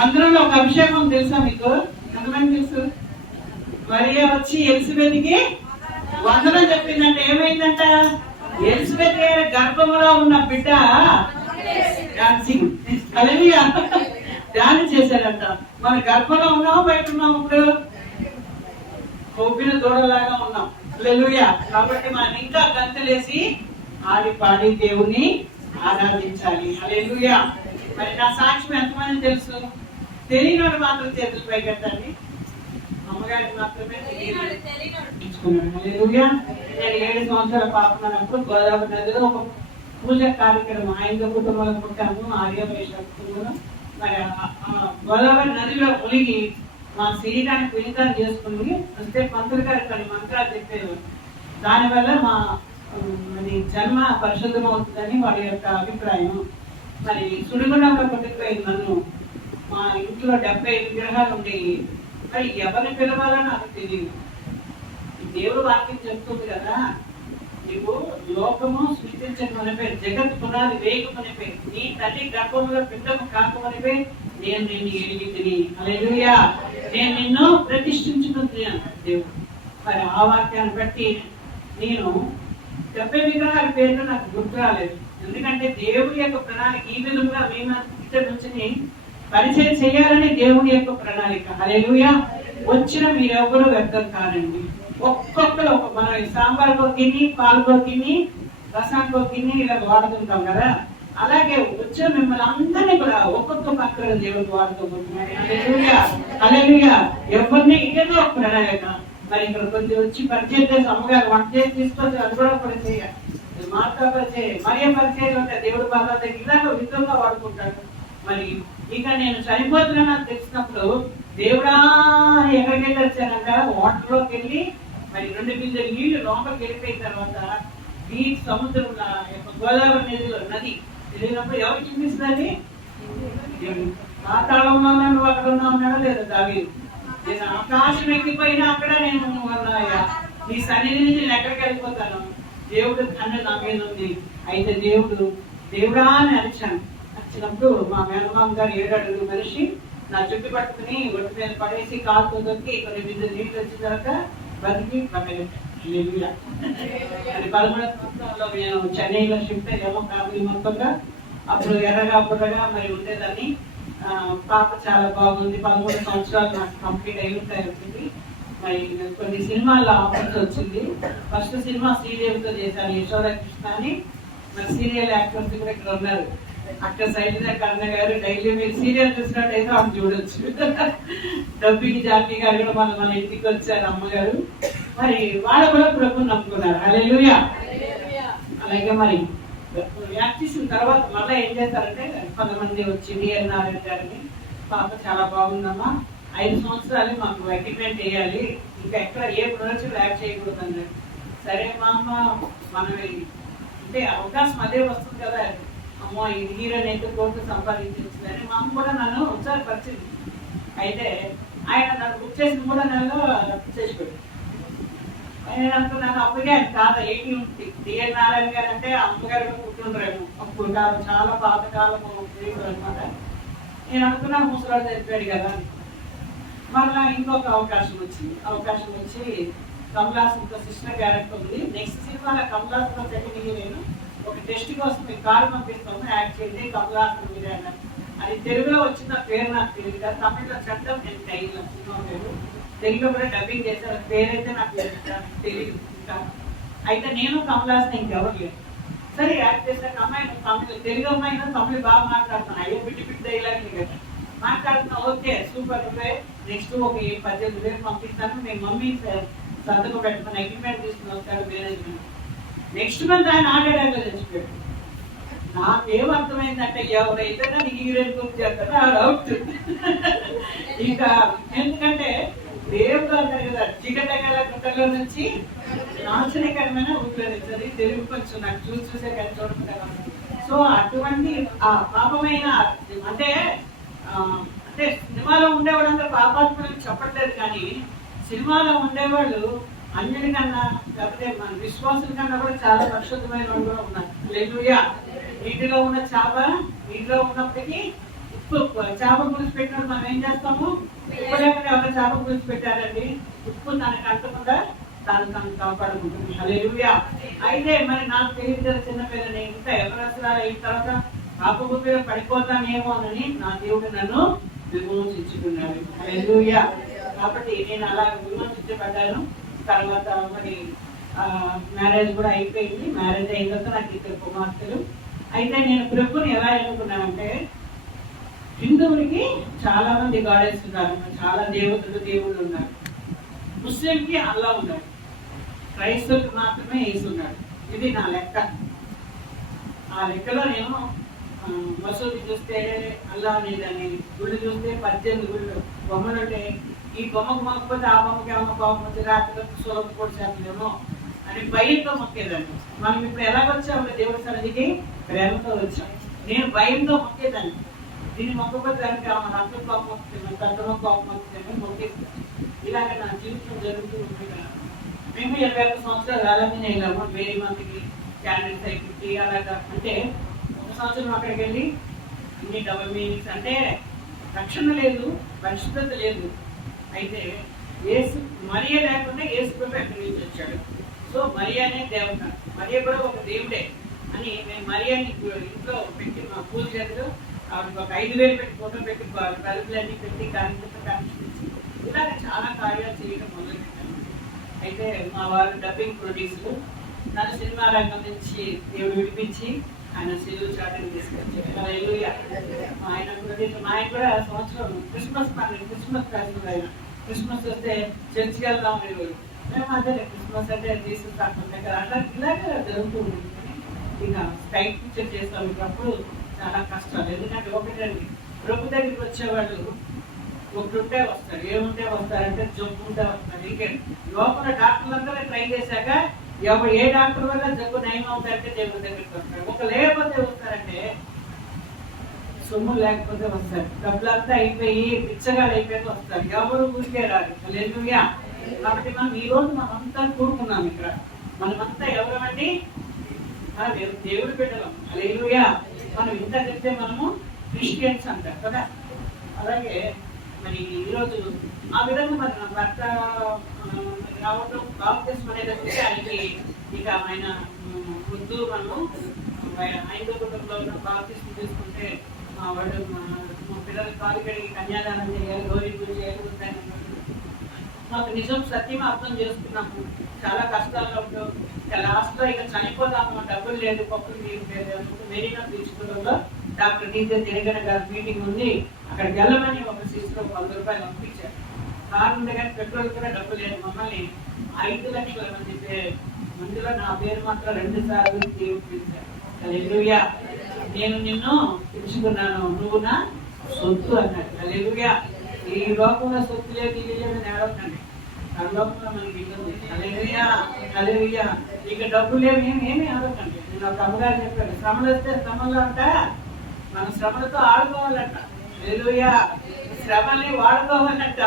మందిరంలో ఒక అభిషేకం తెలుసా మీకు? ఎంతమంది తెలుసు? మరియా వచ్చి ఎలిజబెత్కి వందనం చెప్పిందంటే ఏమైందంట? ఎలిజబెత్ గారి గర్భంలో ఉన్న బిడ్డ ధ్యానం చేశాడంట. మన గర్భంలో ఉన్నాము, బయట ఉన్నాము, ఇప్పుడు కొవ్విన దూడలాగా ఉన్నాం. హల్లెలూయా. కాబట్టి మనం ఇంకా గంతులేసి ఆడి పాడి దేవుని ఆరాధించాలి. హల్లెలూయా. మరి నా సాక్ష్యం ఎంతమంది తెలుసు? తెలియని వాడు మాత్రం చేతులు పైకెత్తండి. అమ్మగారికి మాత్రమే తెలియదు. నేను 7 సంవత్సరాల పాపనప్పుడు గోదావరి నదిలో ఒక పూజ కార్యక్రమం, 5 కుటుంబాలు పుట్టాము, ఆర్యవైశ్య కుటుంబం. మరి గోదావరి నదిలో మునిగి మా శరీరానికి వినితాన్ని చేసుకుని అంటే పంతులు గారు కొన్ని మంత్రాలు చెప్పేవారు. దానివల్ల మా జన్మ పరిశుద్ధం అవుతుందని వాడి యొక్క అభిప్రాయం. మరి సుడిగుండంలో కొట్టుకుపోయింది నన్ను. మా ఇంట్లో 70 విగ్రహాలు ఉండేవి. మరి ఎవరిని పిలవాలో నాకు తెలియదు. దేవుడు వాక్యం చెప్తుంది కదా, నీవు లోకము సృష్టించమనిపై, జగత్ పునాది వేయకమనిపై, నీ తల్లి గర్భంలో పిండము కాకమనిపై నేను నిన్ను ఎరిగితిని. హల్లెలూయా. నేను నిన్ను ప్రతిష్ఠించుకుంటున్నాను దేవుడు. మరి ఆ వాక్యాన్ని బట్టి నేను 70 విగ్రహాల పేర్లు నాకు గుర్తు రాలేదు. ఎందుకంటే దేవుడి యొక్క ప్రణాళిక ఈ విధంగా మేము ఇక్కడ నుంచి పరిచయం చేయాలని దేవుని యొక్క ప్రణాళిక. హల్లెలూయా. వచ్చిన మీరెవరు వ్యర్థం కానండి. ఒక్కొక్కరు మన సాంబార్కో గిన్ని, పాలకో గిన్ని, రసానికో గిన్ని ఇలా వాడుతుంటాం కదా, అలాగే వచ్చిన మిమ్మల్ని అందరినీ కూడా ఒక్కొక్క పక్కన దేవుడికి వాడుకోబోతున్నారు. హల్లెలూయా. హల్లెలూయా. ఎవరిని ఇదేదో ఒక ప్రణాళిక. మరి ఇక్కడ కొంచెం వచ్చి పరిచయం చేసి అమ్మగారు వంట చేసి తీసుకొచ్చి అది కూడా పరిచయం, మార్తా పరిచయం, మరియ పరిచయం ఉంటే దేవుడు బాగా ఇలాగ విధంగా వాడుకుంటాడు. మరి ఇక నేను చనిపోతున్నానని తెలిసినప్పుడు దేవుడా ఎక్కడికి వెళ్ళి వచ్చానంట, వాటర్లోకి వెళ్ళి మరి 2 బిందెలు నీళ్లు లోపలికి వెళ్ళిపోయిన తర్వాత ఈ సముద్రంలో గోదావరి నది తెలియనప్పుడు ఎవరు చూపిస్తుంది? పాతాళంలో నువ్వు అక్కడ ఉన్నావు లేదా దావీదు? నేను ఆకాశం ఎక్కిపోయినా అక్కడ నేను నీ సన్నిధి నుంచి నేను ఎక్కడికి వెళ్ళిపోతాను? దేవుడు కన్ను నా మీద ఉంది. అయితే దేవుడా అని అరిచాను. వచ్చినప్పుడు మా మేనమామ గారు 7 అడుగుల మనిషి నా చుట్టు పట్టుకుని ఒట్టు మీద పడేసి కాలుతో దొరికి కొన్ని బిందెలు నీళ్ళు వచ్చిన తర్వాత బతికి పక్కన. అది 13వ సంవత్సరంలో నేను చెన్నైలో షిఫ్ట్ అయ్యాము ఫ్యామిలీ మొత్తంగా. అప్పుడు ఎర్రగా బుర్రగా మరి ఉండేదాన్ని. పాప చాలా బాగుంది. 13 సంవత్సరాలు నాకు కంప్లీట్ అయ్యింది. మరి కొన్ని సినిమాల్లో ఆఫర్స్ వచ్చింది. ఫస్ట్ సినిమా శ్రీదేవితో చేశాను, యశోద కృష్ణ అని. మరి సీరియల్ యాక్టర్స్ కూడా ఇక్కడ ఉన్నారు. అక్కడ శైలజ కన్న గారు డైలీ మీరు సీరియల్ చూసినట్టయితే ఆమె చూడొచ్చు. డబ్బికి జాతి గారు కూడా మన ఇంటికి వచ్చారు, అమ్మగారు. మరి వాళ్ళు కూడా ప్రభుని నమ్ముకున్నారు. హల్లెలూయా. అలాగే మరి యాక్ట్ చేసిన తర్వాత మళ్ళీ ఏం చేస్తారంటే కొంతమంది వచ్చి డిఎన్ నారాయణ గారిని, పాప చాలా బాగుందమ్మా, 5 సంవత్సరాలు మాకు అగ్రిమెంట్ వేయాలి, ఇంకా ఎక్కడ ఏ ప్రొడక్షన్ యాక్ట్ చేయకూడదు అన్నారు. సరే మా అమ్మ, మనం అంటే అవకాశం అదే వస్తుంది కదా, అమ్మో ఈ హీరోని ఎంత కోర్టు సంపాదించిందని మా అమ్మ కూడా నన్ను ఒకసారి పరిచింది. అయితే ఆయన నన్ను బుక్ చేసిన 3 నెలల్లో చేసి పెట్టారు. నేను అనుకున్నాను అప్పటికే కాదు 80 ఉంటుంది. డిఎన్ నారాయణ గారు అంటే అమ్మగారు పుట్టుండ్రేమో, అప్పుడు కాదు చాలా పాతకాలం అనమాట. నేను అనుకున్నాను ముసలాడు తెలిపాడు కదా. మళ్ళా ఇంకొక అవకాశం వచ్చి కమలాసంతో సిస్టర్ క్యారెక్టర్ ఉంది. నెక్స్ట్ సినిమాలో కమలాసంతో సెకండ్ నేను ఒక టెస్ట్ కోసం మీ కారు పంపిస్తాము, యాక్ట్ చేయండి కమలాసన్ మీరే అన్నారు. అది తెలుగులో వచ్చిన పేరు నాకు తెలియదు, తమిళలో చట్టం నేను టైంలో సినిమా పేరు, తెలుగులో కూడా డబ్బింగ్ చేశారు. పేరైతే నాకు తెలియదు. అయితే నేను కమలాసన్ ఇంకెవరు లేదు. సరే యాక్ట్ చేశాక అమ్మాయి తమిళ, తెలుగు అమ్మాయినా తమిళ బాగా మాట్లాడుతున్నాను. అయ్యో బిట్టి డైలాగ్ కదా మాట్లాడుతున్నా. ఓకే సూపర్, నెక్స్ట్ ఒక 18,000 పంపిస్తాను, మీ మమ్మీ సంతకం పెట్టుకుని అగ్రిమెంట్ తీసుకుని వస్తాడు మేనేజ్మెంట్. నెక్స్ట్ మంత్ ఆయన ఆడేడాగా చచ్చిపోయాడు. నాకేమర్థమైందంటే ఎవరైతే నాకు హీరోయిన్ గుర్తు చేస్తారో ఆ డౌట్. ఇంకా ఎందుకంటే దేవుడు అంటారు కదా, చికటగల గుట్టలో నుంచి నాశనకరమైన ఉద్యోగించదు. తెలుగు కొంచెం నాకు చూసే కానీ చూడకుండా. సో అటువంటి ఆ పాపమైన అంటే సినిమాలో ఉండేవాళ్ళంతా పాపాత్మని చెప్పట్లేదు, కానీ సినిమాలో ఉండేవాళ్ళు అన్యుడి కన్నా లేకపోతే మన విశ్వాసుల కన్నా కూడా చాలా పరిశుద్ధమైన వాళ్ళు కూడా ఉన్నారు. హల్లెలూయా. నీటిలో ఉన్న చేప నీటిలో ఉన్నప్పటికీ ఉప్పు చేప పులుసు పెట్టినప్పుడు మనం ఏం చేస్తాము? ఉప్పు లేకుండా ఎవరైనా చేప పులుసు పెట్టారండి, ఉప్పు తనకు అంటకుండా తను కాపాడుకుంటుంది. హల్లెలూయా. అయితే మరి నాకు తెలియదు కదా, చిన్నపిల్లని ఇంకా ఎవరసరాలు అయిన తర్వాత పాపపు మీద పడిపోతానేమో అని నా దేవుడు నన్ను విమోచించుకున్నాడు. హల్లెలూయా. కాబట్టి నేను అలా విమోచించబడ్డాను. తర్వాత మరి మ్యారేజ్ కూడా అయిపోయింది. మ్యారేజ్ అయిన తర్వాత నాకు ఇద్దరు కుమార్తెలు. అయితే నేను ప్రభుని ఎలా ఎన్నుకున్నానంటే, హిందువులకి చాలా మంది గాడెస్ ఉన్నారు, చాలా దేవుళ్ళు ఉన్నారు. ముస్లింకి అల్లా ఉన్నాడు, క్రైస్తవులకు మాత్రమే యేసు ఉన్నాడు. ఇది నా లెక్క. ఆ లెక్కలో నేను మసూది చూస్తే అల్లా అనేదని, గుళ్ళు చూస్తే 18 గుళ్ళు, బొమ్మలు ఉంటే ఈ బొమ్మకు మొక్కపోతే ఆ బొమ్మకి అమ్మ కోపం వచ్చి రాత్రి సోలం కూడా చేస్తుందేమో అని భయంతో మొక్కేదాన్ని. మనం ఇప్పుడు ఎలాగొచ్చాము దేవుడి సన్నిధికి? ప్రేమతో వచ్చాం. నేను భయంతో మొక్కేదాన్ని. దీన్ని మొక్కపోతే దానికి రక్త కోపం వస్తుంది, పెద్దమ్మ కోపం వస్తుందని మొక్కేస్తాను. ఇలాగ నా జీవితం జరుగుతూ ఉంటుంది. మేము 21 సంవత్సరాలు అలాగే వెళ్ళాము. వేరే మందికి క్యాండిల్స్ అయిపోయి అలాగా. అంటే 1 సంవత్సరం అక్కడికి వెళ్ళి ఇన్ని డబుల్ మీనింగ్స్, అంటే రక్షణ లేదు, పరిశుద్ధత లేదు. అయితే యేసు మరియ లేకుండా యేసు ప్రభు ఎక్కడి నుంచి వచ్చాడు? సో మరియానే దేవత, మరియ కూడా ఒక దేవుడే అని మేము మరియాని ఇంట్లో పెట్టి మా పూజ గదిలో ఆవిడకి ఒక 5,000 పెట్టి ఫోటో పెట్టి తలుపులన్నీ పెట్టి కనిపించి ఇలాగ చాలా కార్యాలు చేయడం మొదలుపెట్టాను. అయితే మా వారు డబ్బింగ్ ప్రొడ్యూసర్, నన్ను సినిమా రంగం నుంచి దేవుడు విడిపించి ఆయన సిలువ చాటుని తీసుకొచ్చారు. ఆయన ప్రొడ్యూసర్. మా ఆయన కూడా సంవత్సరం క్రిస్మస్ క్రిస్మస్ ఆయన క్రిస్మస్ వస్తే చర్చికి వెళ్దాం అనేవారు. మేము అదే క్రిస్మస్ అంటే తీసుకుంటాం దగ్గర అట్లా ఇలాగే జరుగుతూ ఉంటుంది. ఇక స్కైట్ పిక్చర్ చేస్తాం. అప్పుడు చాలా కష్టాలు. ఎందుకంటే ఒకటండి, ప్రభు దగ్గరికి వచ్చేవాళ్ళు ఒకటుంటే వస్తారు. ఏముంటే వస్తారంటే జబ్బు ఉంటే వస్తారు. ఇంకే లోపల డాక్టర్లందరూ ట్రై చేశాక ఏ డాక్టర్ వల్ల జబ్బు నయం అవుతారంటే దేవుడి దగ్గరికి వస్తారు. ఒక లేకపోతే వస్తారంటే సొమ్ము లేకపోతే వస్తారు. డబ్బులంతా అయిపోయి పిచ్చగాలు అయిపోయి వస్తారు. ఎవరు ఊరికే రాదు. హల్లెలూయా. కాబట్టి మనం ఈ రోజు మనమంతా కూడుకున్నాం ఇక్కడ. మనమంతా ఎవరమండి? దేవుడి బిడ్డలం. హల్లెలూయా. మనం ఇంత చెప్తే మనము క్రిస్టియన్స్ అంటారు కదా. అలాగే మరి ఈరోజు ఆ విధంగా మరి నా భర్త రావడం బాప్తిస్మం అనేది ఆయనకి ఇక ఆయన ముందు మనము ఐదో కుటుంబంలో ఉన్న బాప్తిస్మం తీసుకుంటే మా వాడు మా పిల్లలు కాలు కడిగి కన్యాదానం చేయాలి, గౌరీ పూజ చేయాలి. మాకు నిజం సత్యం అర్థం చేసుకున్నాము. చాలా కష్టాల్లో ఉంటాం. ఇక లాస్ట్ లో ఇక చనిపోతాము, డబ్బులు లేదు, పప్పులు లేదు. మెరీనా తీసుకోవడంలో డాక్టర్ డీజే తిరగన గారి మీటింగ్ ఉంది. అక్కడికి వెళ్ళమని ఒక సిస్టర్ 100 రూపాయలు పంపించారు. కారు ఉంది కానీ పెట్రోల్ కూడా డబ్బు లేదు. మమ్మల్ని 5 లక్షల మందిలో నా పేరు మాత్రం 2 సార్లు దేవుడు పిలిచారు. హల్లెలూయా. నేను నిన్ను పిలుచుకున్నాను, నువ్వు నా సొత్తు అన్నాడు. హల్లెలూయా. ఈ లోకంలో సొత్తు లేదు, ఇది లేదు నేడవకండి. ఆ లోకంలో మనకి ఇల్లు ఉంది. హల్లెలూయా. హల్లెలూయా. ఇక డబ్బు లేవు, ఏమీ ఆడకండి. నేను ఒక అమ్మగారు చెప్పాను, శ్రమలు వస్తే శ్రమలు అంట మన శ్రమలతో ఆడుకోవాలంట. హల్లెలూయా. శ్రమల్ని వాడుకోవాలంట.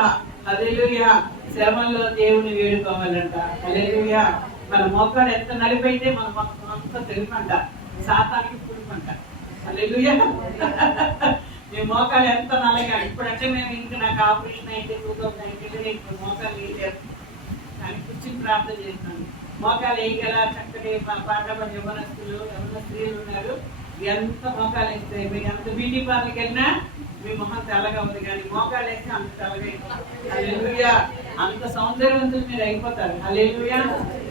హల్లెలూయా. శ్రమల్లో దేవుని వేడుకోవాలంట. హల్లెలూయా. మన మోకాలు ఎంత నలిపైతే మన అంతా తెలుపంట, సాతానికి పుడుపంట. హల్లెలూయా. మీ మోకాలు ఎంత నలగా. ఇప్పుడంటే మేము ఇంకా నాకు ఆపరేషన్ అయితే 2019 ఇప్పుడు మోకాలు వేయలేదు. కానీ కూర్చుని ప్రార్థన చేస్తున్నాను. మోకాలు వేయగల చక్కటి పాటపడి యవ్వన స్త్రీలు ఉన్నారు. ఎంత మోకాలు వేస్తే మీరు ఎంత బ్యూటీ పార్లర్కి వెళ్ళినా మీ మొహం తెల్లగా ఉంది, కానీ మోకాలు వేస్తే అంత తెల్లగా. హల్లెలూయా. అంత సౌందర్యవంతులు మీరు అయిపోతారు. హల్లెలూయా.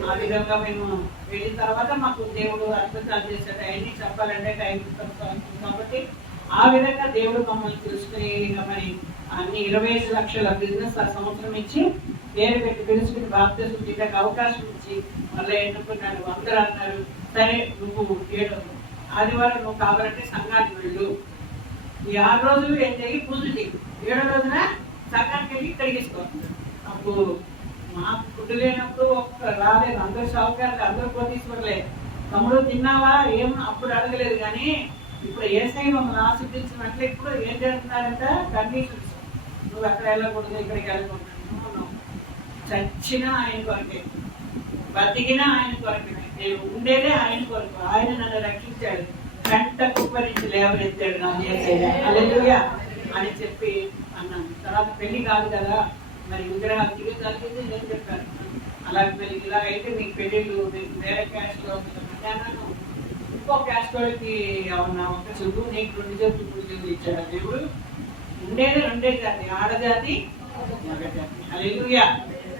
ఆ విధంగా మేము వెళ్ళిన తర్వాత మాకు దేవుడు అద్భుతాలు చేశాడు. అవన్నీ చెప్పాలంటే టైం కాబట్టి ఆ విధంగా దేవుడు మమ్మల్ని తెలుసుకుని మరి అన్ని 25 లక్షల బిజినెస్ ఆ సంవత్సరం ఇచ్చి పేరు పెట్టి పిలుచుకుని బాప్తిస్మం తీయడానికి అవకాశం ఇచ్చి మళ్ళీ ఎన్నుకున్నాడు. అందరూ అన్నారు, సరే నువ్వు 7వ ఆదివారం నువ్వు కావాలంటే సంఘానికి వెళ్ళు, ఈ 6 రోజులు ఏం చేయి, పూజలు చేయి, 7వ రోజున సంఘానికి వెళ్ళి కడిగేసుకో. అప్పుడు మాకు ఫుడ్ లేనప్పుడు రాలేదు. అందరూ సౌకర్యాలు, అందరూ కోటీశ్వరులే. తమ్ముడు తిన్నావా ఏం అప్పుడు అడగలేదు. కానీ ఇప్పుడు ఏసై మమ్మల్ని ఆశీర్దించినట్లు ఇప్పుడు ఏం చేస్తున్నారంట, కండిషన్స్. నువ్వు అక్కడ వెళ్ళకూడదు, ఇక్కడికి వెళ్ళకూడదు. చచ్చినా ఆయన కొరకే, బతికినా ఆయన కొరకే, నేను ఉండేదే ఆయన కొరకు. ఆయన నన్ను రక్షించాడు, కంట కుప్పరించి లేవనెత్తాడు నా యేసయ్య. హల్లెలూయా. అని చెప్పి అన్నాను. తర్వాత పెళ్లి కాదు కదా, మరి విగ్రహాలు తిరుగుతానికి నేను చెప్పాను. అలాగే మరి ఇలాగైతే మీకు పెళ్ళిళ్ళు మీకు వేరే క్యాస్ట్ లో మధ్యాహ్నం ఇంకో క్యాస్ట్ వాళ్ళకి ఏమన్నా ఒక చదువు నీకు 2 చెప్పులు 3 చెప్పులు ఇచ్చాడు దేవుడు. ఉండేది 2 జాతి, ఆడజాతి మగజాతి. హల్లెలూయా.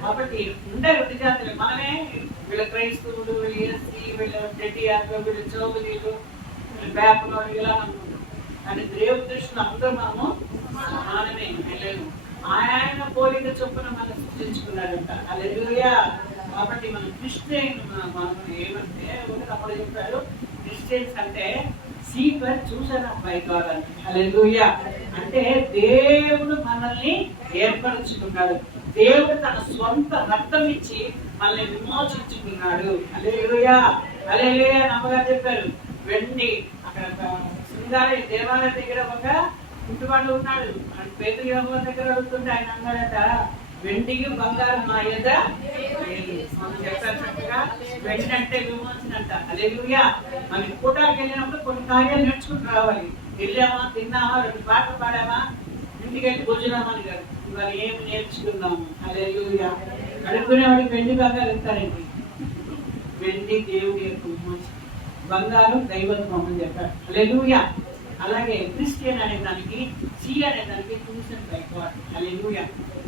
కాబట్టి ఉండే 2 జాతులు. మనమే వీళ్ళ క్రైస్తవులు, వీళ్ళు ఎస్సీ, వీళ్ళ రెడ్డియార్లు, వీళ్ళు చౌదరీలు, వీళ్ళు పేపలు ఇలా అనుకుంటాం. కానీ దేవుడి దృష్టిలో అందరూ మనము సమానమే. వెళ్ళలేము. ఆయన పోలిక చొప్పున మనం సృష్టించుకున్నాడంట. హల్లెలూయా. కాబట్టి మనం క్రిస్టియన్ మనం ఏమంటే అప్పుడు చెప్పారు, క్రిస్టియన్స్ అంటే సీపర్ చూసాను అబ్బాయి కాదని. హల్లెలూయా. అంటే దేవుడు మనల్ని ఏర్పరచుకున్నాడు. దేవుడు తన స్వంత రక్తం ఇచ్చి మనల్ని విమోచించుకున్నాడు. హల్లెలూయా. హల్లెలూయా. నమ్మగారు చెప్పారు, వెండి అక్కడ శృంగారి దేవాలయం దగ్గర ఒక ఇంటివాడు ఉన్నాడు. పేతురు యోహోవా దగ్గర అడుగుతుంటే ఆయన అన్నాడట, వెండికి బంగారం మా యొద్ద లేదు. మనం చెప్పారు చక్కగా, వెండి అంటే విమోచన అంట. హల్లెలూయా. మనం కూటానికి వెళ్ళినప్పుడు కొన్ని కార్యాలు నేర్చుకుంటూ రావాలి. వెళ్ళామా, తిన్నామా, 2 పాటలు పాడామా, ఇంటికి వెళ్ళి భోజనం అని కాదు, ఇవాళ ఏమి నేర్చుకున్నాము. హల్లెలూయా. అడుగుకునేవాడికి వెండి బంగారం ఇస్తారండి. వెండి దేవుడి యొక్క విమోచన, బంగారం దైవత్వం అని చెప్పారు. హల్లెలూయా. అలాగే క్రిస్టియన్ అనే దానికి, సి అనే దానికి ట్యూషన్ బైక్వాడ్. హల్లెలూయా.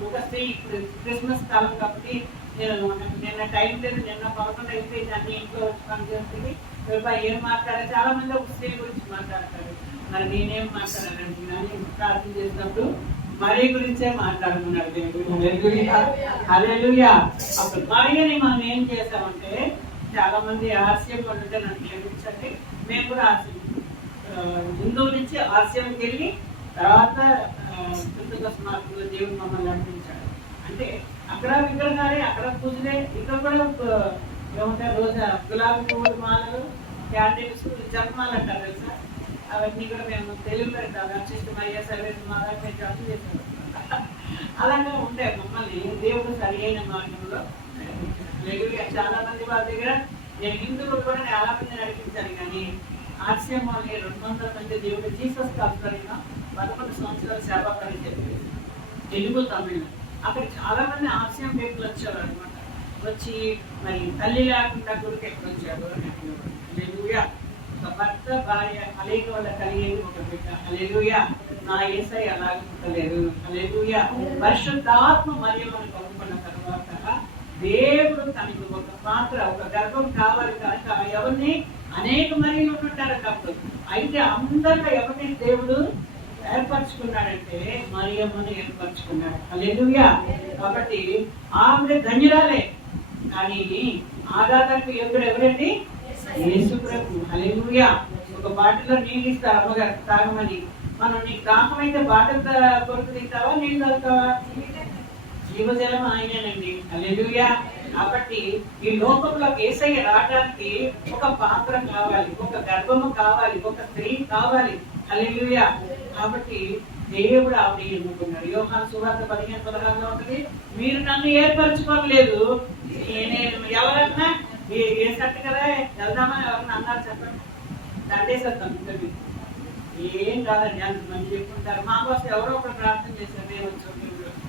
ఒక స్త్రీ ఇప్పుడు క్రిస్మస్ కాలం కాబట్టి నేను నిన్న టైం లేదు, నిన్న 11 అయిపోయింది, అన్ని ఇంట్లో వచ్చి పని చేస్తుంది. ఏం మాట్లాడారు, చాలా మంది ఒక స్త్రీ గురించి మాట్లాడతారు. మరి నేనేం మాట్లాడానండి, నేను ప్రార్థన చేసినప్పుడు మరి గురించే మాట్లాడుకున్నాడు దేవుడు. హల్లెలూయా. అప్పుడు మరియని మనం ఏం చేసామంటే, చాలా మంది ఆర్సీఎం ఉంటే నన్ను క్షమించండి, మేము కూడా ఆర్సీఎం హిందువు నుంచి ఆర్సీఎంకి వెళ్ళి తర్వాత మార్పులో దేవుడు మమ్మల్ని నడిపించాడు. అంటే అక్కడ విగ్రహాలే, అక్కడ పూజలే, ఇక్కడ కూడా ఏమంటారు రోజా గులాబీ పువ్వులు మాలలు, క్యాండిల్స్, జన్మాలు అంటారు తెలుసా. అవన్నీ కూడా మేము తెలుగులో అర్చిష్టమయ్యే సర్వేస్ మాదాన్ని జపం చేసాం. అలాగే ఉంటే మమ్మల్ని దేవుడు సరి అయిన మార్గంలో నడిపించాడు. చాలా మంది వాళ్ళ దగ్గర నేను హిందువులు కూడా చాలా మంది నడిపించాను. కానీ ఆర్సీఎం వాళ్ళని 200 మంది దేవుడు జీసస్ కాపుతారైనా 11 సంవత్సరాలు సేవా పని చెప్పి తెలుగు తమిళ అక్కడ చాలా మంది ఆర్సీఎం పీపుల్ వచ్చారు అనమాట. వచ్చి మరి తల్లి లేకుండా గురికి ఎక్కడ వచ్చాడు. హల్లెలూయా. ఒక భర్త భార్య కలయిక వల్ల కలిగేది ఒక బిడ్డ. హల్లెలూయా. నా యేసయ్య అలాగే పుట్టలేదు. హల్లెలూయా. పరిశుద్ధాత్మ మరియమ్మను కనుక్కున్న తర్వాత దేవుడు తనకు ఒక పాత్ర, ఒక గర్భం కావాలి కనుక ఎవరిని అనేక మరియలు ఉంటుంటారు అప్పుడు. అయితే అందరిలో ఎవరిని దేవుడు ఏర్పరచుకున్నాడంటే మరియమ్మను ఏర్పరచుకున్నాడు. హల్లెలూయా. కాబట్టి ఆవిడ ధన్యురాలే. కానీ ఆధారానికి ఎవరండి? యేసు ప్రభు. హల్లెలూయా. ఒక బాటిల్లో నీళ్ళు ఇస్తారు అమ్మగారు తాగమని. మనం నీకు దాహం అయితే బాటిల్ కొరకు తింటావా, నీళ్ళు తాగుతావా? జీవజలం ఆయనేనండి. హల్లెలూయా. కాబట్టి ఈ లోకంలో యేసయ్య రావడానికి ఒక పాత్ర కావాలి, ఒక గర్భము కావాలి, ఒక స్త్రీ కావాలి. హల్లెలూయా. కాబట్టి దేవుడు ఆవిడ ఎన్నుకున్నాడు. యోహాను సువార్త 15:16 ఉంటుంది, మీరు నన్ను ఏర్పరచుకోలేదు, నేను ఎవరన్నా వేసట్టు కదా వెళ్దామని ఎవరన్నా అన్నారు చెప్పండి, దండేసేస్తాం. ఏం కాదండి, అంత మంది చెప్పుకుంటారు. మా కోసం ఎవరో ఒకరు ప్రార్థన చేశారు, నేను వచ్చి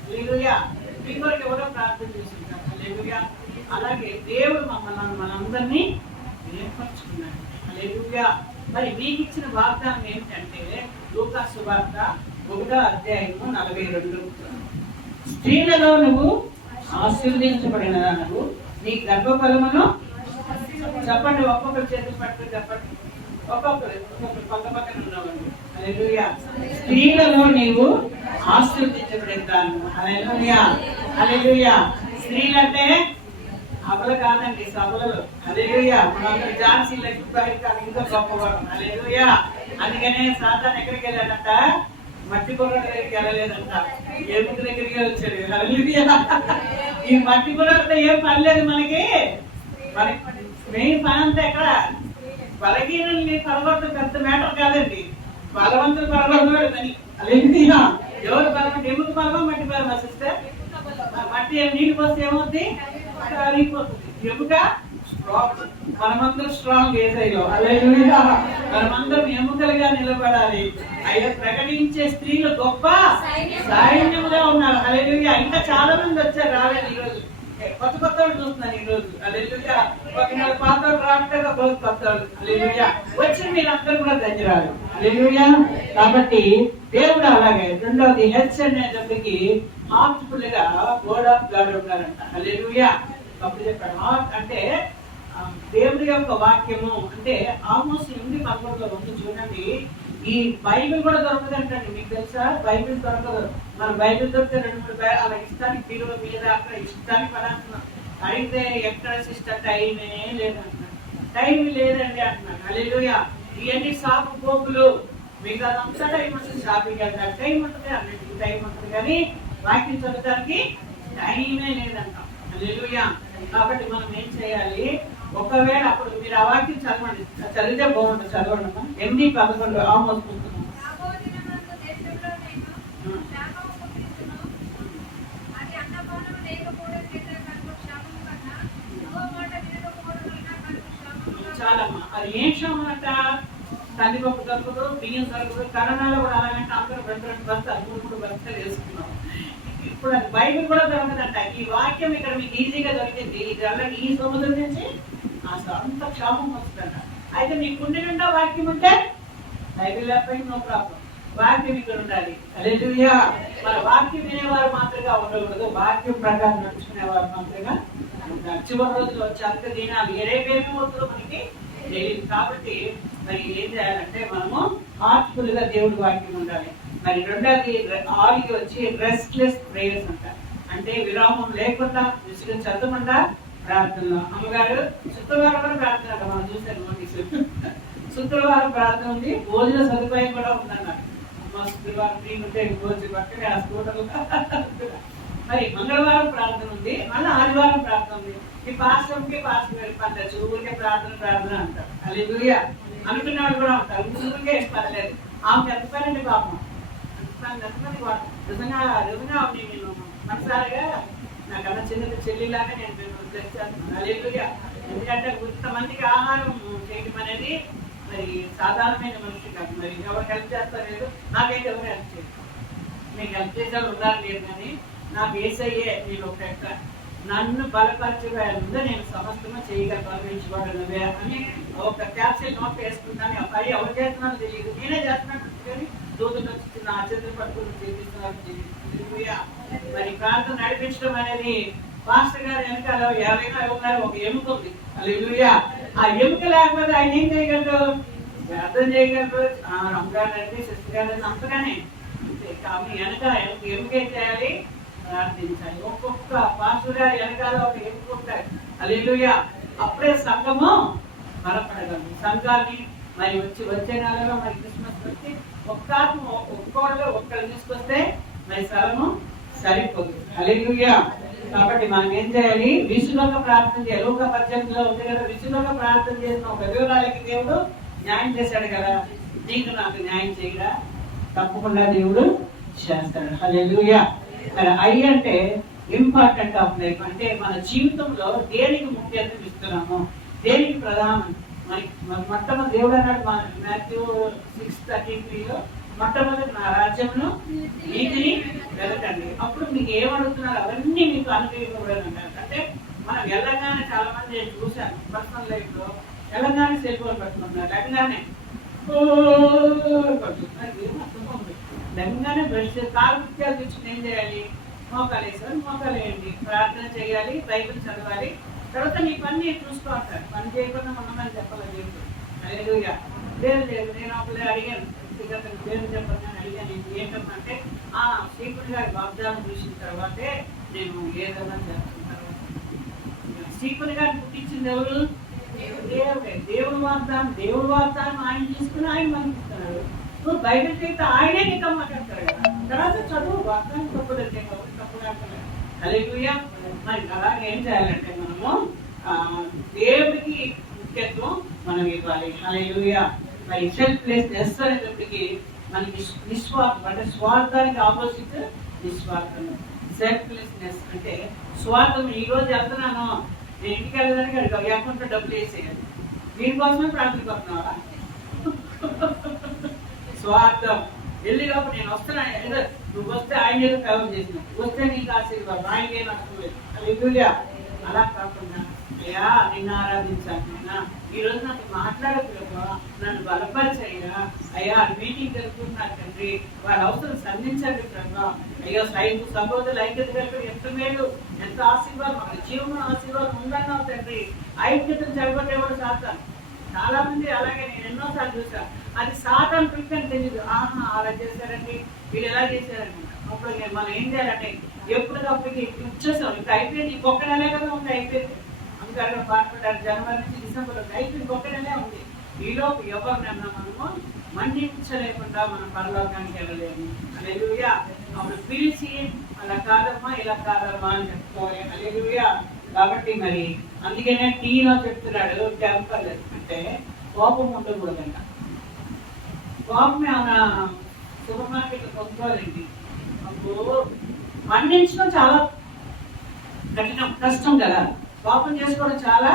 హల్లెలూయా. మీ కొరకు ఎవరో ప్రార్థన చేస్తుంటారు. హల్లెలూయా. అలాగే దేవుడు మనందరినీ ఏర్పరచుకున్నాడు. హల్లెలూయా. మరి మీకు ఇచ్చిన వాగ్దానం ఏమిటంటే లూకా సువార్త 1:42, స్త్రీలలో నువ్వు ఆశీర్వదించబడినదానవు, నీ గర్భఫలమును చెప్పండి. ఒక్కొక్కరు చేతులు పట్టుకుని చెప్పండి, ఒక్కొక్కరు పక్క పక్కన ఉన్నామండి. హల్లెలూయా. స్త్రీలలో నీవు ఆశీర్వదించబడినదానవు. హల్లెలూయా. హల్లెలూయా. స్త్రీలంటే అమలు కాదండి, సభలలో. హల్లెలూయా. ఝాన్సీ లక్ష్మీబాయి కాదు, ఇంకా గొప్పవాడు. హల్లెలూయా. అందుకనే సాతాను ఎక్కడికి వెళ్ళాడంట? మట్టి బుర్ర దగ్గరికి వెళ్ళలేదంట, ఎముక దగ్గరికి వచ్చాడు. హల్లెలూయా. ఈ మట్టి బుర్రతో ఏం పనిలేదు మనకి. మెయిన్ పని అంతా ఎక్కడ? బలహీనల్ని పరవర్తం పెద్ద మ్యాటర్ కాదండి, బలవంతులు పరవర్తనాడు అని. హల్లెలూయా. ఎవరు బలం? ఎముక బలమా మట్టి బలమా సిస్టర్? మట్టి నీళ్ళు పోస్తే ఏమవుతుంది? అరిగిపోతుంది. ఎముక స్ట్రాంగ్. మనమందరం స్ట్రాంగ్ ఏసైలో. హల్లెలూయా. మనమందరం ఎముకలుగా నిలబడాలి. అయ్యా ప్రకటించే స్త్రీలు గొప్ప సైన్యముగా ఉన్నారు. హల్లెలూయా. ఇంకా చాలా మంది వచ్చారు, రాలేదు ఈరోజు. కొత్త కొత్త చూస్తున్నాను ఈరోజు. హల్లెలూయా. ఒక పాత రావట్లేదు, ఒక రోజు కొత్త. హల్లెలూయా. వచ్చి మీరందరూ కూడా ధన్యరాలు. హల్లెలూయా. కాబట్టి దేవుడు అలాగే రెండవది హెల్త్ అనేటప్పటికి హార్ట్ఫుల్ గా వర్డ్ ఆఫ్ గాడ్ ఉన్నారంట. హల్లెలూయా. అప్పుడు చెప్పాడు హార్ట్ అంటే దేవుడి యొక్క వాక్యము అంటే ఆల్మోస్ట్ 8:11 ఉంది చూడండి. ఈ బైబిల్ కూడా దొరకదంటండి. మీకు తెలుసా? బైబిల్ దొరకదు. మన బైబిల్ దొరికితే 2-3 అలా ఇష్టానికి బీరువ మీద అక్కడ ఇష్టానికి పడాల్సిన అడిగితే ఎక్కడ సిస్టర్ టైమే లేదంటున్నాడు. టైం లేదండి అంటున్నాడు. హల్లెలూయా. ఇవన్నీ సాపు పోపులు. మీకు అదంతా టైం ఉంటుంది. షాపింగ్ వెళ్తారు టైం ఉంటుంది, అన్నింటికి టైం ఉంటుంది, కానీ వాక్యం చదవడానికి టైమే లేదంటాం. హల్లెలూయా. కాబట్టి మనం ఏం చేయాలి? ఒకవేళ అప్పుడు మీరు ఆ వాక్యం చదవండి, చదివితే బాగుంటుంది. చదవండి. 8:11 ఆల్మోస్ట్ ఉంటుంది. చాలమ్మా. అది ఏం క్షమం అంట? కందిపప్పు దొరకదు, బియ్యం దొరకదు. కరోనాలో కూడా అలాగంటే అందరూ 2 బస్తాలు 3 బస్తాలు వేసుకున్నాం. ఇప్పుడు అది బైబిల్ కూడా దొరకదంట. ఈ వాక్యం ఇక్కడ మీకు ఈజీగా దొరికింది. ఇది ఈ సముద్రం నుంచి అంత క్షామం వస్తుందంట. అయితే మీ కుండి నిండా వాక్యం ఉంటే బైబిల్ లేకపోయినా నో ప్రాబ్లం. వాక్యం ఇక్కడ ఉండాలి. హల్లెలూయా. మన వాక్యం వినేవారు మాత్రమే ఉండకూడదు, వాక్యం ప్రకారం నడుచుకునేవారు మాత్రమే ఉండాలి. చివరి రోజులు వచ్చి అంత దినాలు ఏరేపేమీ అవుతుందో మనకి తెలియదు. కాబట్టి మరి ఏం చేయాలంటే మనము హార్ట్ఫుల్ గా దేవుడి వాక్యం ఉండాలి. మరి రెండోది 6కి వచ్చి రెస్ట్లెస్ ప్రేయర్స్ అంటారు. అంటే విరామం లేకుండా విసుగు చదవకుండా ప్రార్థనలో. అమ్మగారు శుక్రవారం కూడా ప్రార్థన మనం చూసారు నోటీసు. శుక్రవారం ప్రార్థన ఉంది, భోజన సదుపాయం కూడా ఉందన్నారు. శుక్రవారం ఫ్రీ ఉంటే భోజనం పక్కనే ఆ స్కూటర్లు. మరి మంగళవారం ప్రార్థన ఉంది, మళ్ళీ ఆదివారం ప్రార్థన ఉంది. ఈ పాస్టర్కి పాస్టర్ వెళ్ళిపోతారు, ఊరికే ప్రార్థన అంటారు. హల్లెలూయా. అనుకునే వాళ్ళు కూడా ఉంటారు, ఊరికే పర్లేదు. ఆమెకు ఎంత పనండి పాపం, నిజంగా నేను మనసారిగా నాకన్నా చిన్న చెల్లిలాగా నేను బ్లెస్ చేస్తున్నాను. హల్లెలూయా. ఎందుకంటే ఇంతమందికి ఆహారం చేయడం అనేది మరి సాధారణమైన మనిషి కాదు. మరి ఎవరు హెల్ప్ చేస్తారు? నాకైతే ఎవరు హెల్ప్ చేయరు. మీకు హెల్ప్ చేసే ఉండాలి లేదు, కానీ నాకు ఏసయ్యే నేను ఒక నన్ను బలపరిచే ముందు నేను సమస్తము చేయగలనువే అని ఒక క్యాప్షన్ నోట్ వేసుకుంటాను. పని ఎవరు చేస్తున్నారో తెలియదు, నేనే చేస్తున్నాను. కానీ దూతలు వచ్చి నా చేతులు పట్టుకుని చేపిస్తున్నారు. మరి ప్రాంతం నడిపించడం అనేది పాస్టర్ గారు వెనకాల ఎవరైనా ఉన్నారు, ఒక ఎముక ఉంది. హల్లెలూయా. ఆ ఎముక లేకపోతే ఆయన ఏం చేయగలరు? అర్థం చేయగలరు. అమ్మగారు అంటే సిస్టర్ గారు అంతగానే కాబట్టి వెనక ఎముక ఏం చేయాలి? ప్రార్థించాలి. ఒక్కొక్క పాస్టర్ గారు వెనకాల ఒక ఎముక ఉంటారు. హల్లెలూయా. అప్పుడే సంఘము బలపడగలరు. సంఘాన్ని మరి వచ్చే నెలలో మరి క్రిస్మస్ వచ్చి ఒక్కళ్ళు తీసుకొస్తే మరి స్థలము సరిపోదు. హల్లెలూయా. కాబట్టి మనం ఏం చేయాలి? విసుగక ప్రార్థన చేయాలి. లోక 18లో ఉంది కదా, విసుగక ప్రార్థన చేసిన ఒక వివరాలకి దేవుడు న్యాయం చేశాడు కదా, నీకు నాకు న్యాయం చేయడా? తప్పకుండా దేవుడు చేస్తాడు. హల్లెలూయా. మరి ఐ అంటే ఇంపార్టెంట్ ఆఫ్ లైఫ్. అంటే మన జీవితంలో దేనికి ముఖ్యత్వం ఇస్తున్నాము, దేనికి ప్రధానం. మొట్టమొదటి దేవుడు అన్నాడు మాథ్యూ 6:33లో, మొట్టమొదటి నా రాజ్యమును నీతిని వెతకండి, అప్పుడు మీకు ఏమడుగుతున్నారు అవన్నీ మీకు అనుభవించబడనంటారు. అంటే మనం వెళ్ళగానే చాలా మంది నేను చూశాను పర్సనల్ లైఫ్ లో, వెళ్ళగానే సెల్ ఫోన్ పట్టుకుంటున్నారు. వెళ్ళగానే వెళ్ళగానే బ్రష్ కాలు ముత్యాలు తెచ్చుకుని ఏం చేయాలి? మోకాలు వేసారు, మోకాలు వేయండి, ప్రార్థన చేయాలి, బైబిల్ చదవాలి, తర్వాత నీ పని చూసుకోవాలి. పని చేయకుండా మనమని చెప్పాలి. హల్లెలూయా. లేదు నేను అప్పుడు అడిగాను, పేరు చెప్పని అడిగాను. ఏంటంటే శ్రీకుడి గారి వాగ్దానం చూసిన తర్వాతే నేను ఏదైనా చేస్తున్నాను. శ్రీకుడి గారిని పుట్టించింది ఎవరు? దేవుడే. దేవుడు వాగ్దానం ఆయన తీసుకుని ఆయన పంపిస్తున్నాడు. నువ్వు బైబిల్ చేస్తే ఆయనే నీతో మాట్లాడతాడు కదా. తర్వాత చదువు, వాగ్దానం తప్పుదంటే తప్పుడు అంటున్నాడు. హల్లెలూయా. మరి అలాగే ఏం చేయాలంటే మనము దేవుడికి ముఖ్యత్వం మనం ఇవ్వాలి. హల్లెలూయా. మరి సెల్ఫ్లెస్నెస్ అనేటప్పటికి మనకి నిస్వార్థం, అంటే స్వార్థానికి ఆపోజిట్ నిస్వార్థం. సెల్ఫ్లెస్నెస్ అంటే స్వార్థం. ఈ రోజు వెళ్తున్నాను నేను ఇంటికి వెళ్ళడానికి అడిగావు అకౌంట్లో డబ్బులు వేసేయాలి. దీనికోసమే ప్రార్థన పడుతున్నావా? స్వార్థం. వెళ్ళినప్పుడు నేను వస్తున్నాను, ఏదో నువ్వు వస్తే ఆయన ఏదో ఫేవర్ చేసిన, వస్తే నీకు ఆశీర్వాదం, ఆయనకి ఏం నష్టం లేదు. హల్లెలూయా. అలా కాకుండా అయ్యా నిన్ను ఆరాధించాను నాయనా, ఈ రోజు నాకు మాట్లాడకుండా నన్ను బలపరిచయ్యా అయ్యా, మీటింగ్ జరుగుతున్నారు తండ్రి, వాళ్ళ అవసరం సంధించండి ప్రభా. అయ్యో సహోదరులు ఐక్యత కలిపి ఎంత మేలు, ఎంత ఆశీర్వాదం, మన జీవనం ఆశీర్వాదం ఉందన్నావు తండ్రి. ఐక్యతను చెడగొట్టేవాడు సాతాను. చాలా మంది అలాగే నేను ఎన్నోసార్లు చూసా, అది సాతాను ట్రిక్ అని తెలియదు. ఆహా అలా చేశారండి, వీళ్ళు ఎలా చేశారండి. అప్పుడు మనం ఏం చేయాలంటే ఎప్పటికప్పటికి వచ్చేసాం, ఇంకా అయిపోయింది, ఇంకొక నెలే కదా ఉంది, అయిపోయింది. అందుకని పాడుకుంటారు జనవరి నుంచి డిసెంబర్ అయిపోయింది, ఇంకొక నెలే ఉంది. ఈలోపు ఎవరినన్నా మనము మన్నించలేకుండా మనం పరలోకానికి వెళ్ళలేము. హల్లెలూయా. అప్పుడు పిలిచి అలా కాదమ్మా ఇలా కాదమ్మా అని చెప్పుకోవాలి. హల్లెలూయా. కాబట్టి మరి అందుకనే టీలో చెప్తున్నాడు టెంపర్ అంటే కోపం ఉండకూడదంట. కోపం ఏమైనా సూపర్ మార్కెట్ కొనుక్కోవాలండి. అప్పుడు మన్నించడం చాలా కష్టం కదా. పాపం చేసుకోవడం చాలా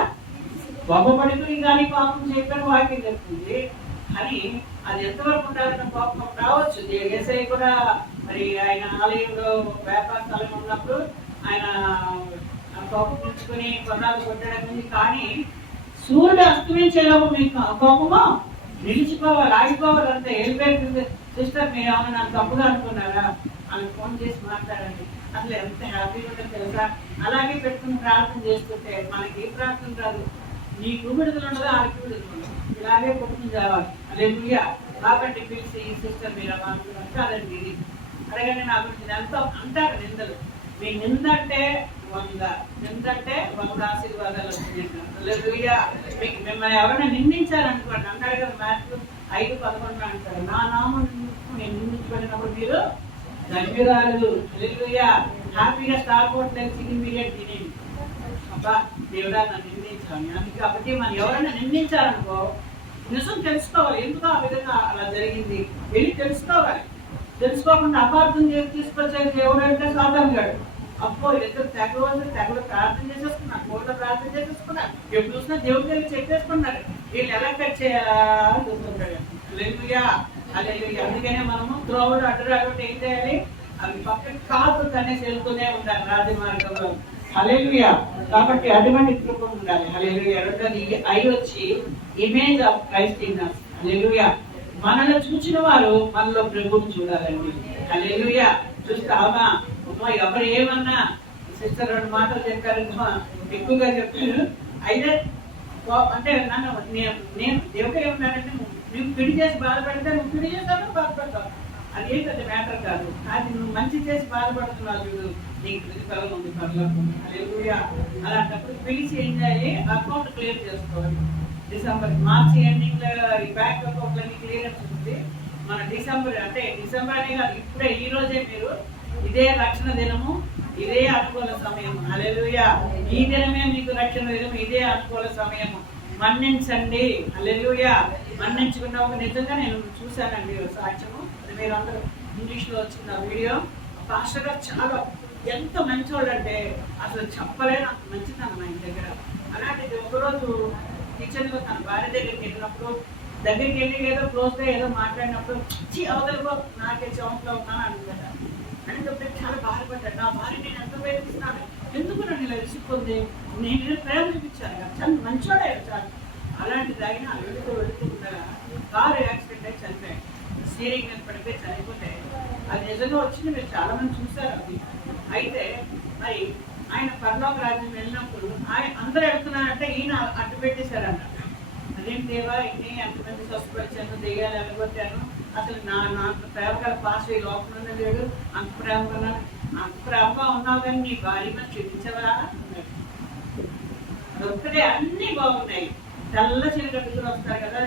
కోపపడిపోయి కానీ పాపం చేయకుండా వాక్యం చెప్తుంది. అని అది ఎంతవరకు ఉండాలన్న కోపం రావచ్చు. యేసయ్య కూడా మరి ఆయన ఆలయంలో వ్యాపార స్థలం ఉన్నప్పుడు ఆయన కోపం పుచ్చుకొని కొన్నాళ్ళు కొట్టడం ఉంది. కానీ సూర్యుడు అస్తమించేలోపు మీకు కోపమో నిలిచిపోవాలి, ఆగిపోవాలి. అంతే వెళ్ళిపోయింది. సిస్టర్ మీరు ఏమన్నా నాకు తప్పుగా అనుకున్నారా అని ఫోన్ చేసి మాట్లాడండి. అసలు ఎంత హ్యాపీగా ఉంటుందో తెలుసా. అలాగే పెట్టుకుని ప్రార్థన చేస్తుంటే మనకి ఏ ప్రార్థన రాదు. నీకు విడుదల ఉండదు, ఆడికి విడుదల ఉండదు. ఇలాగే కొట్టుకుని రావాలి. హల్లెలూయా. కాబట్టి పిలిచి ఈ సిస్టర్ మీరు అనుకున్నారు అదండి ఇది అడగండి. నా గురించి ఎంతో అంటారు నిందలు. మీ నిందంటే 100 ఆశీర్వాదాలు వచ్చినాయి. హల్లెలూయా. మీకు మిమ్మల్ని ఎవరైనా నిందించారనుకోండి, అన్నారు కదా మ్యాథ్స్ 5:11 అంటారు, నా నామం నేను నిందించబడినప్పుడు మీరు ధన్యురాలు. హల్లెలూయా. హ్యాపీగా స్టార్ బోర్డ్ చికెన్ బిర్యానీ తినేది. అబ్బా దేవుడా నన్ను నిందించాను. అందుకే కాబట్టి మనం ఎవరైనా నిందించారనుకో నిజం తెలుసుకోవాలి, ఎందుకు ఆ విధంగా అలా జరిగింది వెళ్ళి తెలుసుకోవాలి. తెలుసుకోకుండా అపార్థం తీసుకొచ్చేది ఎవరంటే సాధారణ గాడు. అప్పో ఇద్దరు తెగలు ప్రార్థన చేసేసుకున్నారు, కోట ప్రార్థన చేసేసుకున్నారు, ఎప్పుడు చూసినా దేవుడి దగ్గర చెప్పేసుకున్నారు. వీళ్ళు ఎలా కట్ చేయాలా చూస్తుంటాడు. హల్లెలూయా. హల్లెలూయా. అందుకనే మనము త్రోవడు అడ్డు ఏం చేయాలి, అవి పక్కన కాదు కనేసి వెళ్తూనే ఉండాలి రాజమార్గంలో. హల్లెలూయా. కాబట్టి అటువంటి కృప ఉండాలి. హల్లెలూయా. రెండోది ఐ వచ్చి image of Christ in us. హల్లెలూయా. మనల్ని చూసిన వారు మనలో ప్రభువుని చూడాలండి. హల్లెలూయా. చూస్తావా ఎవరు ఏమన్నా సిస్టర్ 2 మాటలు చెప్పారు, ఎక్కువగా చెప్పారు. అయితే అంటే నన్ను నేను దేవుడు ఏమన్నానంటే నువ్వు పిడి చేసి బాధపడితే నువ్వు పిడి చేస్తావు బాధపడతావు, అదేం పెద్ద మ్యాటర్ కాదు. అది నువ్వు మంచి చేసి బాధపడుతున్నావు చూడు, నీకు ప్రతిఫలం ఉంది పరలోకం. హల్లెలూయా. అలాంటప్పుడు పిలిచి ఏం చేయాలి, అకౌంట్ క్లియర్ చేసుకోవాలి. మార్చి ఎండింగ్ లో ఈ బ్యాంక్ అకౌంట్ లన్నీ క్లియరెన్స్ ఉంటుంది. మన డిసెంబర్ అనే కాదు, ఇప్పుడే ఈ రోజే మీరు ఇదే రక్షణ దినము, ఇదే అనుకూల సమయం. హల్లెలూయా. ఈ దినమే మీకు రక్షణ దినం, ఇదే అనుకూల సమయము. మన్నించండి. హల్లెలూయా. మన్నించుకున్న నిజంగా నేను చూశానండి సాక్ష్యము. మీరు అందరూ ఇంగ్లీష్ లో వచ్చిన వీడియో. పాస్టర్ గారు చాలా ఎంత మంచోళ్ళు అంటే అసలు చెప్పలేను అంత మంచితనం ఆయన దగ్గర. అలాంటిది ఒకరోజు కిచెన్ లో తన భార్య దగ్గరికి వెళ్ళినప్పుడు, దగ్గరికి వెళ్ళి ఏదో క్లోజ్ గా ఏదో మాట్లాడినప్పుడు అవతలకో నాకే చౌంట్లో ఉన్నాను అనుకుంటా అనేటప్పుడు చాలా బాధపడ్డాడు. నా భార్య నేను ఎంత ప్రేమిస్తున్నాను, ఎందుకు నన్ను ఇలా ఇసుకుంది, నేను ప్రేమ చూపించాను కదా, చాలా మంచోడే చాలు. అలాంటిది అయినా వెళుతూ ఉండగా కారు యాక్సిడెంట్ అయి చనిపోయాడు. స్టీరింగ్ మీద పడిపోయి చనిపోతే అది నిజంగా వచ్చింది, మీరు చాలా మంది చూసారు అది. అయితే మరి ఆయన పరలోక రాజ్యం వెళ్ళినప్పుడు ఆయన అందరూ వెళ్తున్నారంటే ఈయన అడ్డు పెట్టేశారంట. అదేంటి దేవా ఇన్ని ఎంతమంది స్వస్థపరిచాను, దెయ్యాలు వెళ్ళగొట్టాను, అసలు నాకు ప్రేమగా పాస్ అయ్యి లోపల లేడు, అంత ప్రేమగా అంత ప్రేమగా ఉన్నావు కానీ నీ భార్య మీద చూపించవా అన్నాడు. ఒక్కడే అన్ని బాగున్నాయి. తెల్ల చీర కట్టుకుని వస్తారు కదా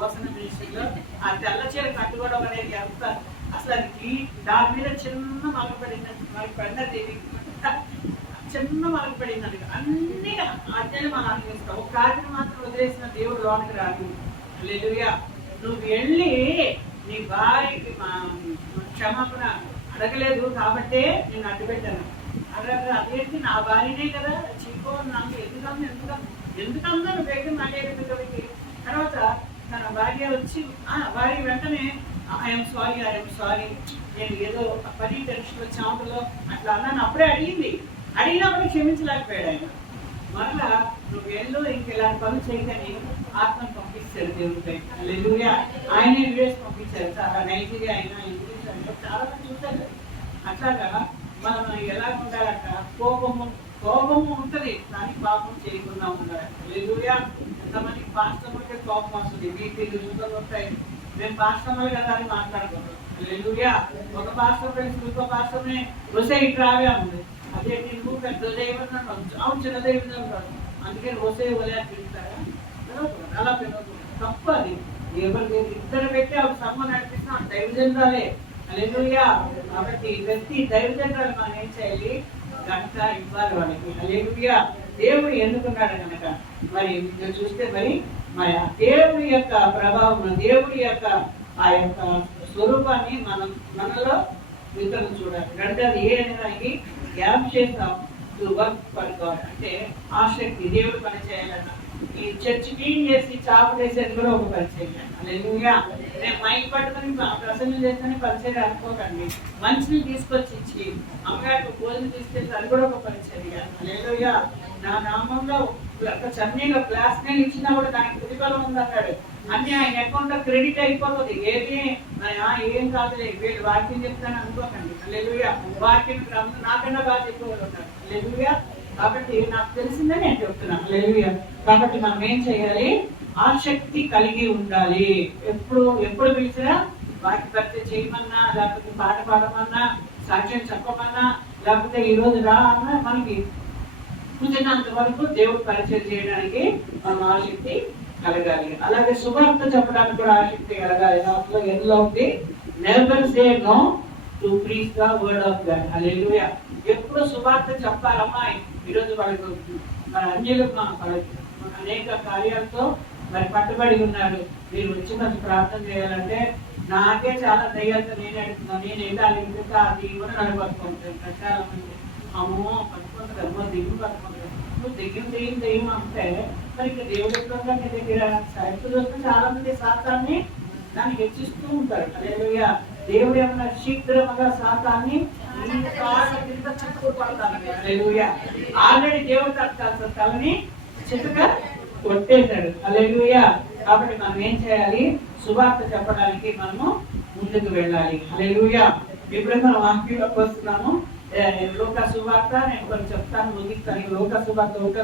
వసన మినిస్ట్రీలో, ఆ తెల్ల చీర కట్టుకోవడం అనేది ఎంత అసలు అది దాని మీద చిన్న మగపడినది చిన్న మగపడింది. అన్ని ఆజ్ఞలు మనం అనుభవిస్తాం, ఒక ఆజ్ఞ మాత్రం వదిలేసిన దేవుడు లోనికి రాదు. హల్లెలూయా. నువ్వు వెళ్ళి నీ భార్యకి క్షమాపణ అడగలేదు కాబట్టే నేను అడ్డుపెట్టాను. అలాగే అదేంటి నా భార్యనే కదా చీకో నాకు ఎందుకన్నా నువ్వు పెట్టి మాట్లాడేది. తర్వాత తన భార్య వచ్చి భార్య వెంటనే ఐఎమ్ సారీ నేను ఏదో పని టెన్షన్లో చావులో అట్లా అన్నాను అప్పుడే అడిగినప్పుడు క్షమించలేకపోయాడు ఆయన. మరలా నువ్వు ఎల్లో ఇంకెలాంటి పనులు చేయకని ఆత్మను పంపిస్తాడు దేవుడిపై. హల్లెలూయా. ఆయనే వీడియోస్ పంపించారు. చాలా నైజీరియా అయినా ఇంగ్లీష్ అయినా చాలా మంది చూశారు. అట్లాగా మనం ఎలా ఉండాలంట, కోపము ఉంటుంది కానీ పాపం చేయకుండా ఉండాలి. హల్లెలూయా. ఎంతమందికి పాస్తం ఉంటే కోపం వస్తుంది, బీపీలు షుగర్లు వస్తాయి. మేము పాస్టర్లు కదా అని మాట్లాడుకుంటాం. హల్లెలూయా. ఒక పాస్టర్ ఫ్రెండ్స్ ఇంకో పాస్టర్ని వస్తే ఇట్లా ఉంది, అదే నువ్వు పెద్ద దైవం అవును చిన్న దైవం ఉంటాడు అందుకని వస్తే వలే తిరుగుతారా అలా పిలవకూడదు, తప్పు అది. ఎవరికి ఇద్దరు పెట్టి ఆవిడ సమ్మ నడిపిస్తున్నా దైవజనురాలే. హల్లెలూయా. కాబట్టి వ్యక్తి దైవజనురాలు మనం ఏం చేయాలి, గంట ఇవ్వాలి వాళ్ళకి. హల్లెలూయా. దేవుడు ఎన్నుకున్నాడు కనుక మరి చూస్తే మరి దేవుడి యొక్క ప్రభావం, దేవుడి యొక్క ఆ యొక్క స్వరూపాన్ని మనలో ఇతరులు చూడాలి. రెండోది ఏదైనా గ్యాప్ చేస్తాం టు వర్క్ ఫర్ గాడ్, అంటే ఆసక్తి దేవుడు పని చేయాలన్న. ఈ చర్చ్ క్లీన్ చేసి చాపు వేసేది కూడా ఒక పరిచయం. హల్లెలూయా. నేను మైక్ పట్టుకుని ప్రసంగం చేస్తేనే పరిచయం అనుకోకండి. మనిషిని తీసుకొచ్చి ఇచ్చి అమ్మగారికి భోజనం తీసుకెళ్తే అది కూడా ఒక పరిచర్య. హల్లెలూయా. నా నామంలో చన్నీలో క్లాస్ నేను ఇచ్చినా కూడా దానికి ప్రతిఫలం ఉందన్నాడు. అన్ని ఆయన అకౌంట్ లో క్రెడిట్ అయిపోతుంది. ఏది ఏం కాదులే వీళ్ళు వాక్యం చెప్తాను అనుకోకండి. హల్లెలూయా. వాక్యం నాకన్నా బాగా చెప్పేవాళ్ళు ఉన్నారు. హల్లెలూయా. కాబట్టి నాకు తెలిసిందే నేను చెప్తున్నాను. హల్లెలూయా. కాబట్టి మనం ఏం చేయాలి, ఆసక్తి కలిగి ఉండాలి. ఎప్పుడు పిలిచినా వాక్య పరిచయం చేయమన్నా, లేకపోతే పాట పాడమన్నా, సాక్ష్యం చెప్పమన్నా, లేకపోతే ఈ రోజు రా అన్నా మనకి కుదిరినంత వరకు దేవుడు పరిచయం చేయడానికి మనం ఆసక్తి కలగాలి. అలాగే శుభార్త చెప్పడానికి కూడా ఆసక్తి కలగాలి. దాంట్లో ఎందులో ఉంది, never say no to preach the word of God. Hallelujah. ఎప్పుడు శుభార్త చెప్పాలమ్మా. ఈరోజు వాళ్ళకు మన అన్యులు అనేక కార్యాలతో మరి పట్టుబడి ఉన్నారు. మీరు వచ్చి మనకు ప్రార్థన చేయాలంటే నాకే చాలా దయ్యాలతో నేనే అడుగుతున్నాను, నేను వెళ్ళాలి ఇంకా అది కూడా నన్ను పట్టుకుంటాను. చాలా మంది అమ్మో పట్టుకుంటారు, అమ్మో దిగులు పట్టుకుంటారు. నువ్వు దెయ్యం అంటే మరి ఇక్కడ దేవుడు ఎక్కడ నీ దగ్గర సైతులు వస్తే చాలా మంది సాతాన్ని దాన్ని హెచ్చిస్తూ ఉంటారు. హల్లెలూయా. దేవుడు ఏమన్నా శీఘ్రముగా సాతాన్ని చుట్టుపడతాను. హల్లెలూయా. ఆల్రెడీ దేవుడు తలని చిట్టుగా కొట్టేశాడు. హల్లెలూయా. కాబట్టి మనం ఏం చేయాలి, సువార్త చెప్పడానికి మనము ముందుకు వెళ్ళాలి. హల్లెలూయా. ఇప్పుడు మనం వాక్యంలోకి వస్తున్నాము. లోక సువార్త నేను కొన్ని చెప్తాను, ముగిస్తాను. లోక సువార్త ఒక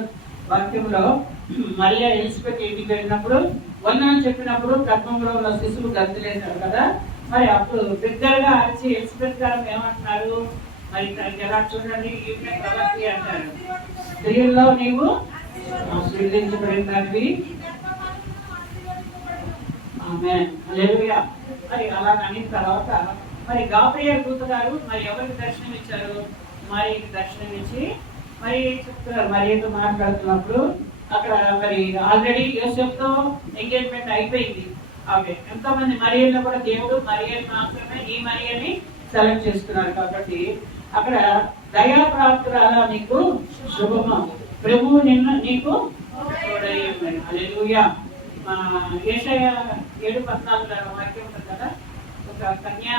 వాక్యంలో మరియా ఎలిజబెత్ ఇంటికి వెళ్ళినప్పుడు వందనం చెప్పినప్పుడు గర్భంలో ఉన్న శిశువు గంతులేశాడు కదా. మరి అప్పుడు బిగ్గరగా అరిచి ఎలిజబెత్ గారు ఏమంటున్నారు, మరి ఎలా చూడండి, ఈమె ప్రవక్తి అంటారు. స్త్రీల్లో నీవు ఆశీర్వదించబడిన దానివి. ఆమేన్. హల్లెలూయా. మరి అలా అనిన తర్వాత మరి గాబ్రియల్ దూత గారు మరి ఎవరికి దర్శనం ఇచ్చారు, మరి దర్శనం ఇచ్చి మరి చెప్తున్నారు. మరియతో మాట్లాడుతున్నప్పుడు అక్కడ మరి ఆల్రెడీ యోసేపుతో ఎంగేజ్మెంట్ అయిపోయింది. ఓకే, ఎంతో మంది మరియల్లో కూడా దేవుడు మరియని మాత్రమే ఈ మరియని సెలెక్ట్ చేస్తున్నారు. కాబట్టి అక్కడ దయాప్రాప్తురాల నీకు శుభము, ప్రభువు నీకు తోడయ్యున్నాడు. హల్లెలూయా. యెషయా 7:14 వాక్యం ఉంటుంది కదా, ఒక కన్య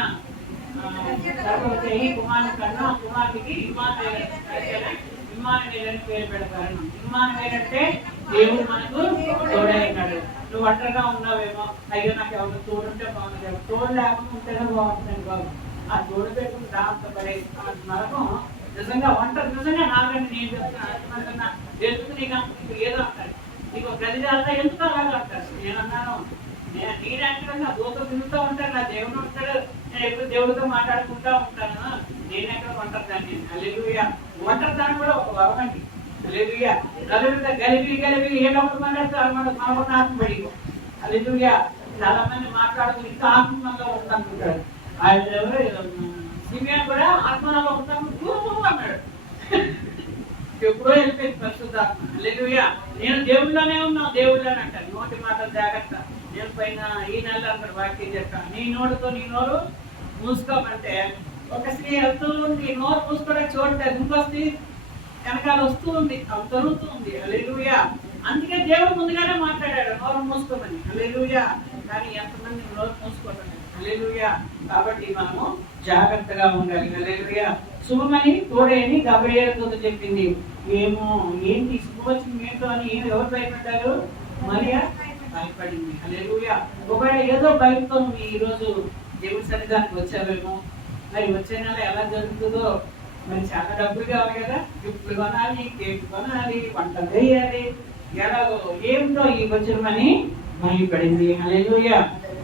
కుమారుని కన్నా కుమారుడికి ఇమ్మానుయేలు అని పేరు పెడతారు. ఇమ్మానుయేలు అంటే దేవుడు మనకు తోడైనాడు. నువ్వు ఒంటరిగా ఉన్నావేమో, అయ్యో నాకు ఎవరు తోడుంటే బాగుంటుంది, తోడు లేకుండా ఉంటేనే బాగుంటుంది బాబు. ఆ తోడు పెట్టుకుని దాంతో పడే నరకం నిజంగా ఒంటరి. నిజంగా నాకంటే నేను చెప్తున్నా ఎందుకు నీకు ఏదో అంటారు, నీకు గది చేస్తా ఎందుకు అలాగా అంటారు. నేనన్నాను నీరంటే నా దూత తిరుగుతూ ఉంటాను, నా దేవుడు ఉంటాడు, నేను ఎప్పుడు దేవుడితో మాట్లాడుకుంటా ఉంటాను, నేను ఎక్కడ ఒంటరిదాన్ని. హల్లెలూయా. ఒంటరిదాన్ని కూడా ఒక వరం అండి. హల్లెలూయా. గలిబి ఏ డబ్బులు మాట్లాడుతారు మనకున్న ఆత్మ పడిపో. హల్లెలూయా. చాలా మంది మాట్లాడుతూ ఇంకా ఆత్మలో ఉందనుకుంటాడు. ఆయన ఎవరు సిమియోను కూడా ఆత్మలో ఉంటాను అన్నాడు. ఎప్పుడో వెళ్ళిపోయింది పరిశుద్ధాత్మ. హల్లెలూయా. నేను దేవుళ్ళనే ఉన్నా, దేవుళ్ళని అంటాను. నోటి మాటలు జాగ్రత్త. నేను పైన ఈ నెల అక్కడ వాక్యం చెప్పాను, నీ నోరు మూసుకోమంటే ఒక స్త్రీ వెళ్తూ ఉంది, నోరు పూసుకోవడానికి చూడలేదు, ఇంకో స్త్రీ వెనకాల వస్తూ ఉంది, అవి తరుగుతూ ఉంది. హల్లెలూయా. అందుకే దేవుడు ముందుగానే మాట్లాడాడు నోరు మూసుకోమని. హల్లెలూయా. కానీ ఎంతమంది నోరు మూసుకోవటం. హల్లెలూయా. కాబట్టి మనము జాగ్రత్తగా ఉండాలి. హల్లెలూయా. శుభమని తోడేని గబ్రియేలుతో చెప్పింది. ఏమో ఏంటి శుభవచనం ఏంటో అని ఎవరు భయపడ్డారు? మరియా భయపడింది. హల్లెలూయా. ఒకవేళ ఏదో భయంతో ఈ రోజు దేవుడి సన్నిధానికి వచ్చావేమో, మరి వచ్చే నెల ఎలా జరుగుతుందో, మరి చాలా డబ్బులు కావాలి కదా, గిఫ్ట్లు కొనాలి, కేక్ కొనాలి, వంటలు వేయాలి, ఎలాగో ఏమిటో ఈ వచనమని భయపడింది. హల్లెలూయా.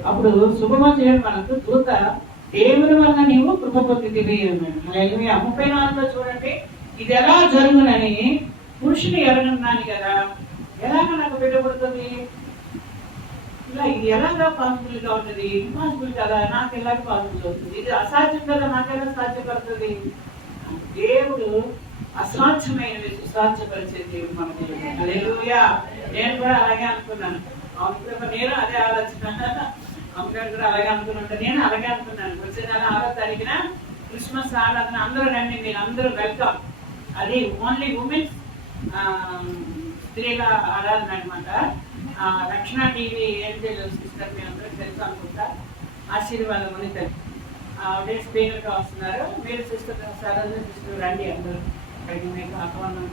అప్పుడు శుభమని మనకు దూత దేవుని వల్ల నీవు కృప పొందితివి అన్నాడు. హల్లెలూయా. 34లో చూడండి, ఇది ఎలా జరుగునని పురుషుని ఎరగన్నాను కదా, ఎలాగ నాకు పెట్టబడుతుంది, ఇలా ఇది ఎలాగా పాసిబుల్ గా ఉంటుంది, ఇంపాసిబుల్ కదా, నాకు ఎలాగ పాసిబుల్ అవుతుంది, ఇది అసాధ్యం కదా, నాకు ఎలా సాధ్యపడుతుంది. దేవుడు అసాధ్యమైనవి సుసాధ్యపరిచే దేవుడు మన దేవుడు. హల్లెలూయా. నేను కూడా అలాగే అనుకున్నాను. నేను అదే ఆలోచన, అమ్మగారు కూడా అలాగే అనుకున్నట్టు నేను అలాగే అనుకున్నాను. వచ్చే నెల 6వ తారీఖున క్రిస్మస్ ఆరాధన, అందరూ రండి, మీరు అందరూ వెల్కమ్. అది ఓన్లీ ఉమెన్స్ స్త్రీల ఆరాధన అనమాట. రక్షణ టీవీ ఏంజల్ సిస్టర్ మీ అందరికి తెలుసు అనుకుంటా, ఆశీర్వాదం అని తెలుసు. ఆవిడే స్పీకర్గా వస్తున్నారు. మీరు సిస్టర్ సరోజ సిస్టర్ రండి, అందరూ అక్కడికి మీకు ఆహ్వానం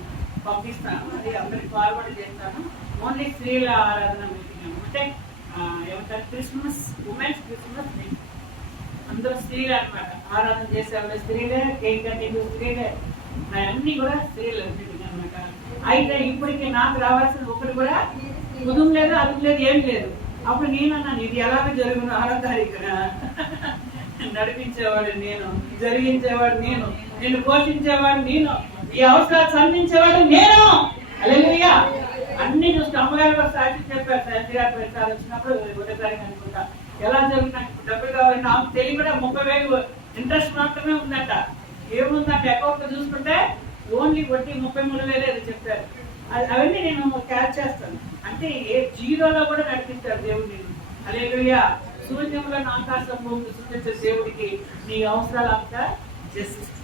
పంపిస్తాను. అది అందరికి ఫార్వర్డ్ చేస్తాను. ఓన్లీ స్త్రీల ఆరాధన మీటింగ్ అంటే ఏమంటారు, క్రిస్మస్ ఉమెన్స్ క్రిస్మస్ మీటింగ్. అందరూ స్త్రీలే అనమాట. ఆరాధన చేసేవాళ్ళు స్త్రీలే, కేక్ కటింగ్ స్త్రీలే, అన్ని కూడా స్త్రీలు మీటింగ్ అనమాట. అయితే ఇప్పటికి నాకు రావాల్సిన ఒకటి కూడా ఉదయం లేదు, అది లేదు, ఏం లేదు. అప్పుడు నేనన్నాను, ఇది ఎలాగ జరుగును 6వ తారీఖున, నడిపించేవాడు నేను, జరిగించేవాడు నేను, నిన్ను పోషించేవాడు నేను, ఈ అవసరాలు సంధించేవాడు నేను. హల్లెలూయా. అన్ని చూస్తే అమ్మగారు సాక్షి చెప్పారు. శాంతి గారు ప్రసాద్ వచ్చినప్పుడు 1వ తారీఖు అనుకుంటా, ఎలా జరుగుతున్నాయి డబ్బులు కావాలి, నాకు తెలివి కూడా 30,000 ఇంట్రెస్ట్ మాత్రమే ఉందట. ఏముందంటే అకౌంట్ చూసుకుంటే ఓన్లీ వడ్డీ 33,000 చెప్పారు. అవన్నీ నేను క్యాచ్ చేస్తాను. అంటే ఏ జీరోలో కూడా నడిపిస్తాడు దేవుడు నేను. హల్లెలూయా. శూన్యంలో ఆకాశం సృష్టించే దేవుడికి నీ అవసరాలు అంతా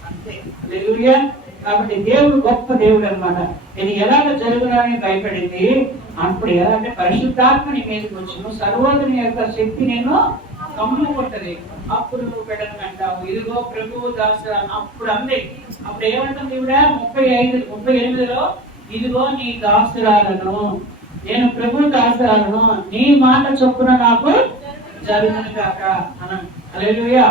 అంతే. హల్లెలూయా. కాబట్టి దేవుడు గొప్ప దేవుడు అనమాట. ఇది ఎలాగ జరుగునని భయపడింది. అప్పుడు ఎలా అంటే పరిశుద్ధాత్మ నీ మీదకి వచ్చును, సర్వోన్నతుని యొక్క శక్తి నేను కమ్ముకుంటది. అప్పుడు నువ్వు బిడ్డను అంటావు, ఇదిగో ప్రభువు దాసురాలు. అప్పుడు అంది, అప్పుడు ఏమంటుంది ఈవిడ 38లో, ఇదిగో నీ దాసురాలను, నేను ప్రభు దాసురాలను, నీ మాట చొప్పున నాకు జరుగును కాక అన్నాను. హల్లెలూయా.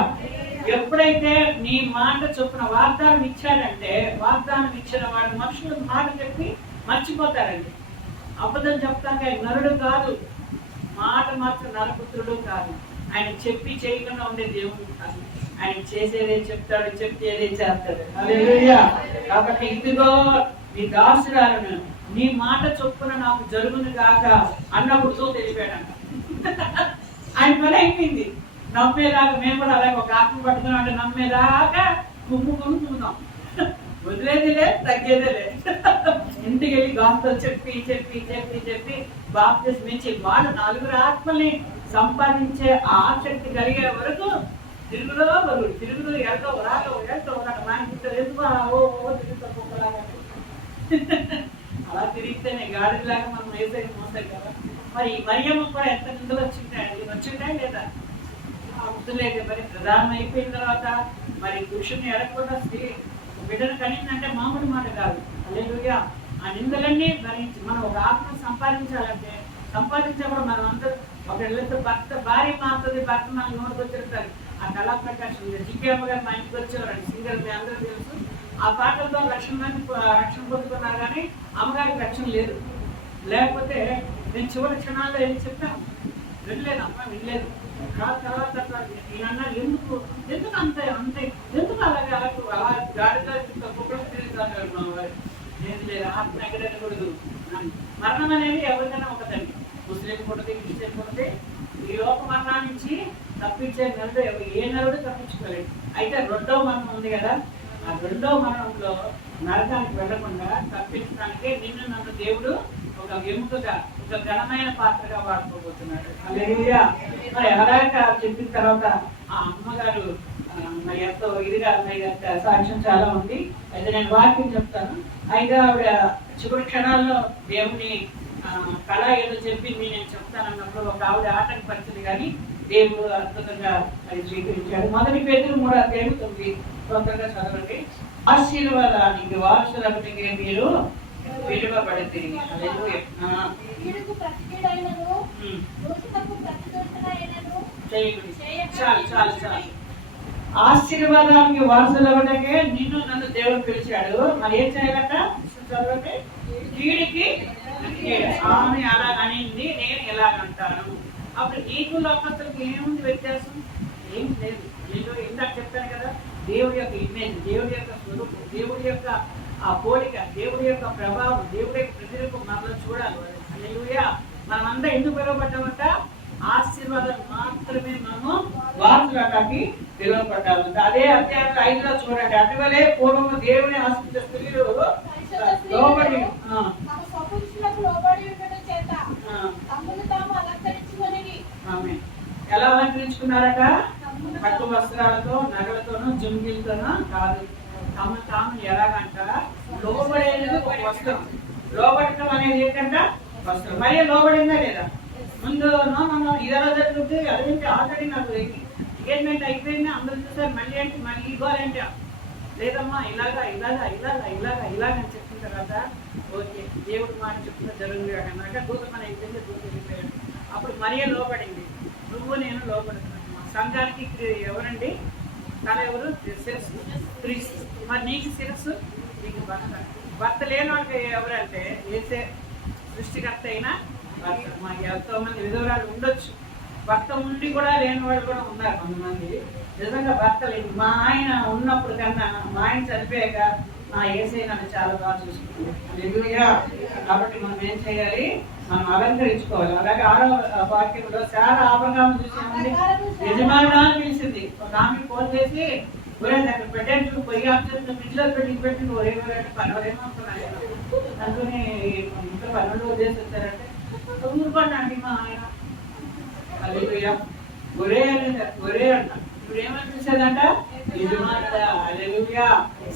ఎప్పుడైతే నీ మాట చొప్పున వాగ్దానం ఇచ్చాడంటే, వాగ్దానం ఇచ్చిన వాడు మనుషులు మాట చెప్పి మర్చిపోతారండి. అబద్ధం చెప్తాక ఆయన నరుడు కాదు, మాట మాత్రం నరపుత్రుడు కాదు. ఆయన చెప్పి చేయకుండా ఉండే దేవుడు కాదు. ఆయన చేసేదే చెప్తాడు, చెప్పేదే చేస్తాడు. హల్లెలూయా. కాబట్టి ఇదిగో నీ దాసురాలను, నీ మాట చొప్పున నాకు జరుగును కాక అన్నప్పుడు తెలిపాడంట. ఆయన పని అయిపోయింది. నమ్మేదాకా మేము కూడా అలాగే ఒక ఆత్మ పట్టుకున్నాం అంటే నమ్మేదాకా కుమ్ముకుని చూద్దాం, వదిలేదిలే, తగ్గేదేలే. ఇంటికి వెళ్ళి గాస్తో చెప్పి చెప్పి చెప్పి చెప్పి బాప్తిస్మం ఇచ్చి వాళ్ళు 4 ఆత్మల్ని సంపాదించే ఆసక్తి కలిగే వరకు తిరుగులో వరుడు, తిరుగులో ఎడతో రాతో ఎడతో మా ఇంట్లో ఎందుకు తిరుగుతా అలా తిరిగితేనే గాడిలాగా మనం వేసేది మోసాయి కదా. మరి మరియమ్మ కూడా ఎంత నిందలు వచ్చింటాయి లేదా? లేదు. మరి ప్రధానం అయిపోయిన తర్వాత మరి పురుషుని ఎడకుండా స్త్రీ బిడ్డను కనిందంటే మామూలు మాట కాదు. హల్లెలూయా. ఆ నిందలన్నీ భరించి మనం ఒక ఆత్మ సంపాదించాలంటే సంపాదించేప్పుడు మనం అందరూ ఒక భర్త భార్య మారుతుంది, భర్త మన నోటికి వచ్చిరుతారు. ఆ కళా ప్రకాశం జికేమ్మ గారు మా ఇంటికి వచ్చేవారండి, సింగర్, మీ అందరూ తెలుసు. ఆ పాటలతో 1,00,000 మంది రక్షణ పొందుతున్నారు, కానీ అమ్మగారికి రక్షణ లేదు. లేకపోతే నేను చివరి క్షణాల్లో ఏం చెప్పాను, వినలేదు, అమ్మ వినలేదు. తర్వాత ఈయన ఎందుకు అంతే అంతే ఎందుకు అలాగే అలాగే అలా గాడిగా లేదు లేదు, ఆత్మ ఎగరకూడదు. మరణం అనేది ఎవరికైనా ఒకదండి, ముస్లిం పుట్టది, క్రిస్టియన్ పుట్టది. ఈ లోక మరణం నుంచి తప్పించే నరుడు ఏ నరుడు తప్పించుకోలేదు. అయితే 2వ మరణం ఉంది కదా, ఆ 2వ మరణంలో నరకానికి వెళ్లకుండా తప్పించడానికి నిన్ను నన్ను దేవుడు ఒక ఎముకగా, ఒక ఘనమైన పాత్రగా వాడుకోబోతున్నాడు. హల్లెలూయా. మరి అలాగా చెప్పిన తర్వాత ఆ అమ్మగారు మరి ఎంతో ఇదిగా మరి సాక్ష్యం చాలా ఉంది. అయితే నేను వాక్యం చెప్తాను. అయితే ఆవిడ చివరి క్షణాల్లో దేవుని కళ ఏదో చెప్పింది నేను చెప్తానన్నప్పుడు ఒక ఆవిడ ఆటంకపరిచింది, కానీ దేవుడు అద్భుతంగా అది స్వీకరించాడు. 1 పేతురు 3:9 తొందరగా చదవండి. ఆశీర్వాదానికి వారసులకి మీరు విలువబడితే చాలు చాలు చాలు. ఆశీర్వాదానికి వారసులవటకే నిన్ను నన్ను దేవుడు పిలిచాడు. మరి ఏం చేయాలట చదవండి. కీడికి ఆమె అలాగనింది, నేను ఎలాగంటాను. అప్పుడు నీకు లోకస్తులకు ఏముంది వ్యత్యాసం? ఏం లేదు. నేను ఇందాక చెప్పాను కదా, దేవుడి యొక్క ఇమేజ్, దేవుడి యొక్క స్వరూపం, దేవుడి యొక్క ఆ పోలిక, దేవుడి యొక్క ప్రభావం, దేవుడి యొక్క ప్రతిరూపం మనలో చూడాలి. హల్లెలూయా. మనమంతా ఎందుకు పిలువబడ్డామంట? ఆశీర్వాదం మాత్రమే మనము వారసులకి పిలువబడ్డామంట. అదే అధ్యాయం 5లో చూడండి. అటువలే పూర్వము దేవుని ఆశ్రయించే స్త్రీలు లోబడి ఎలా అలంకరించుకున్నారట? పట్టు వస్త్రాలతో, నగలతోనూ, జుంగిలతోనూ కాదు, తమ తాము ఎలాగంట లోబడేది ఒక వస్త్రం. లోబడటం అనేది ఏంటంట? వస్త్రం. మళ్ళీ లోబడిందా లేదా? ముందు ఇదెలా జరుగుతుంది? అదేంటి ఆల్రెడీ నాకు ఎంగేజ్మెంట్ అయిపోయింది, అందరూ చూసారు, మళ్ళీ ఏంటి మళ్ళీ ఇవ్వాలంటే లేదమ్మా ఇలాగా ఇలాగా ఇలాగా ఇలాగా ఇలాగని చెప్పిన తర్వాత ఓకే దేవుడు మాట చెప్తున్నా జరుగుతుంది అన్నాక దూతమని అయిపోయింది, దూత వెళ్ళిపోయాడు. అప్పుడు మరియ లోబడింది. నువ్వు నేను లోబడుతున్నాను. సంఘానికి ఎవరండి? తల ఎవరు? శిరస్సు, క్రీస్తు. మరి నీకు శిరస్సు, నీకు భర్త. భర్త లేని వాళ్ళకి ఎవరంటే ఏసే సృష్టికర్త అయినా భర్త. మాకు ఎంతో మంది విధవరాలు ఉండొచ్చు, భర్త ఉండి కూడా లేని వాళ్ళు కూడా ఉన్నారు కొంతమంది. నిజంగా భర్త లేదు. మా ఆయన ఉన్నప్పుడు కన్నా మా ఆయన చనిపోయాక నా ఏసై నన్ను చాలా బాగా చూసుకుంటుంది. కాబట్టి మనం ఏం చేయాలి? మనం అలంకరించుకోవాలి. అలాగే 6వ వాక్యంలో చాలా ఆభరణాలు చూసింది. యజమానుడా అని పిలిచింది. ఒక ఆమె ఫోన్ చేసి అక్కడ పెట్టాను, పొయ్యి ఆప్షన్ ఫ్రిడ్జ్లో పెట్టి ఒరే పర్వాలేమో అనుకున్నాను. అనుకుని ఇంట్లో పనులు వదిలేసి వచ్చారంటే ఊరుకోండి మా ఆయన. హల్లెలూయా. ఒరే అంట. ఇప్పుడు ఏమనిపిస్తుందంట? యజమానుడా. హల్లెలూయా.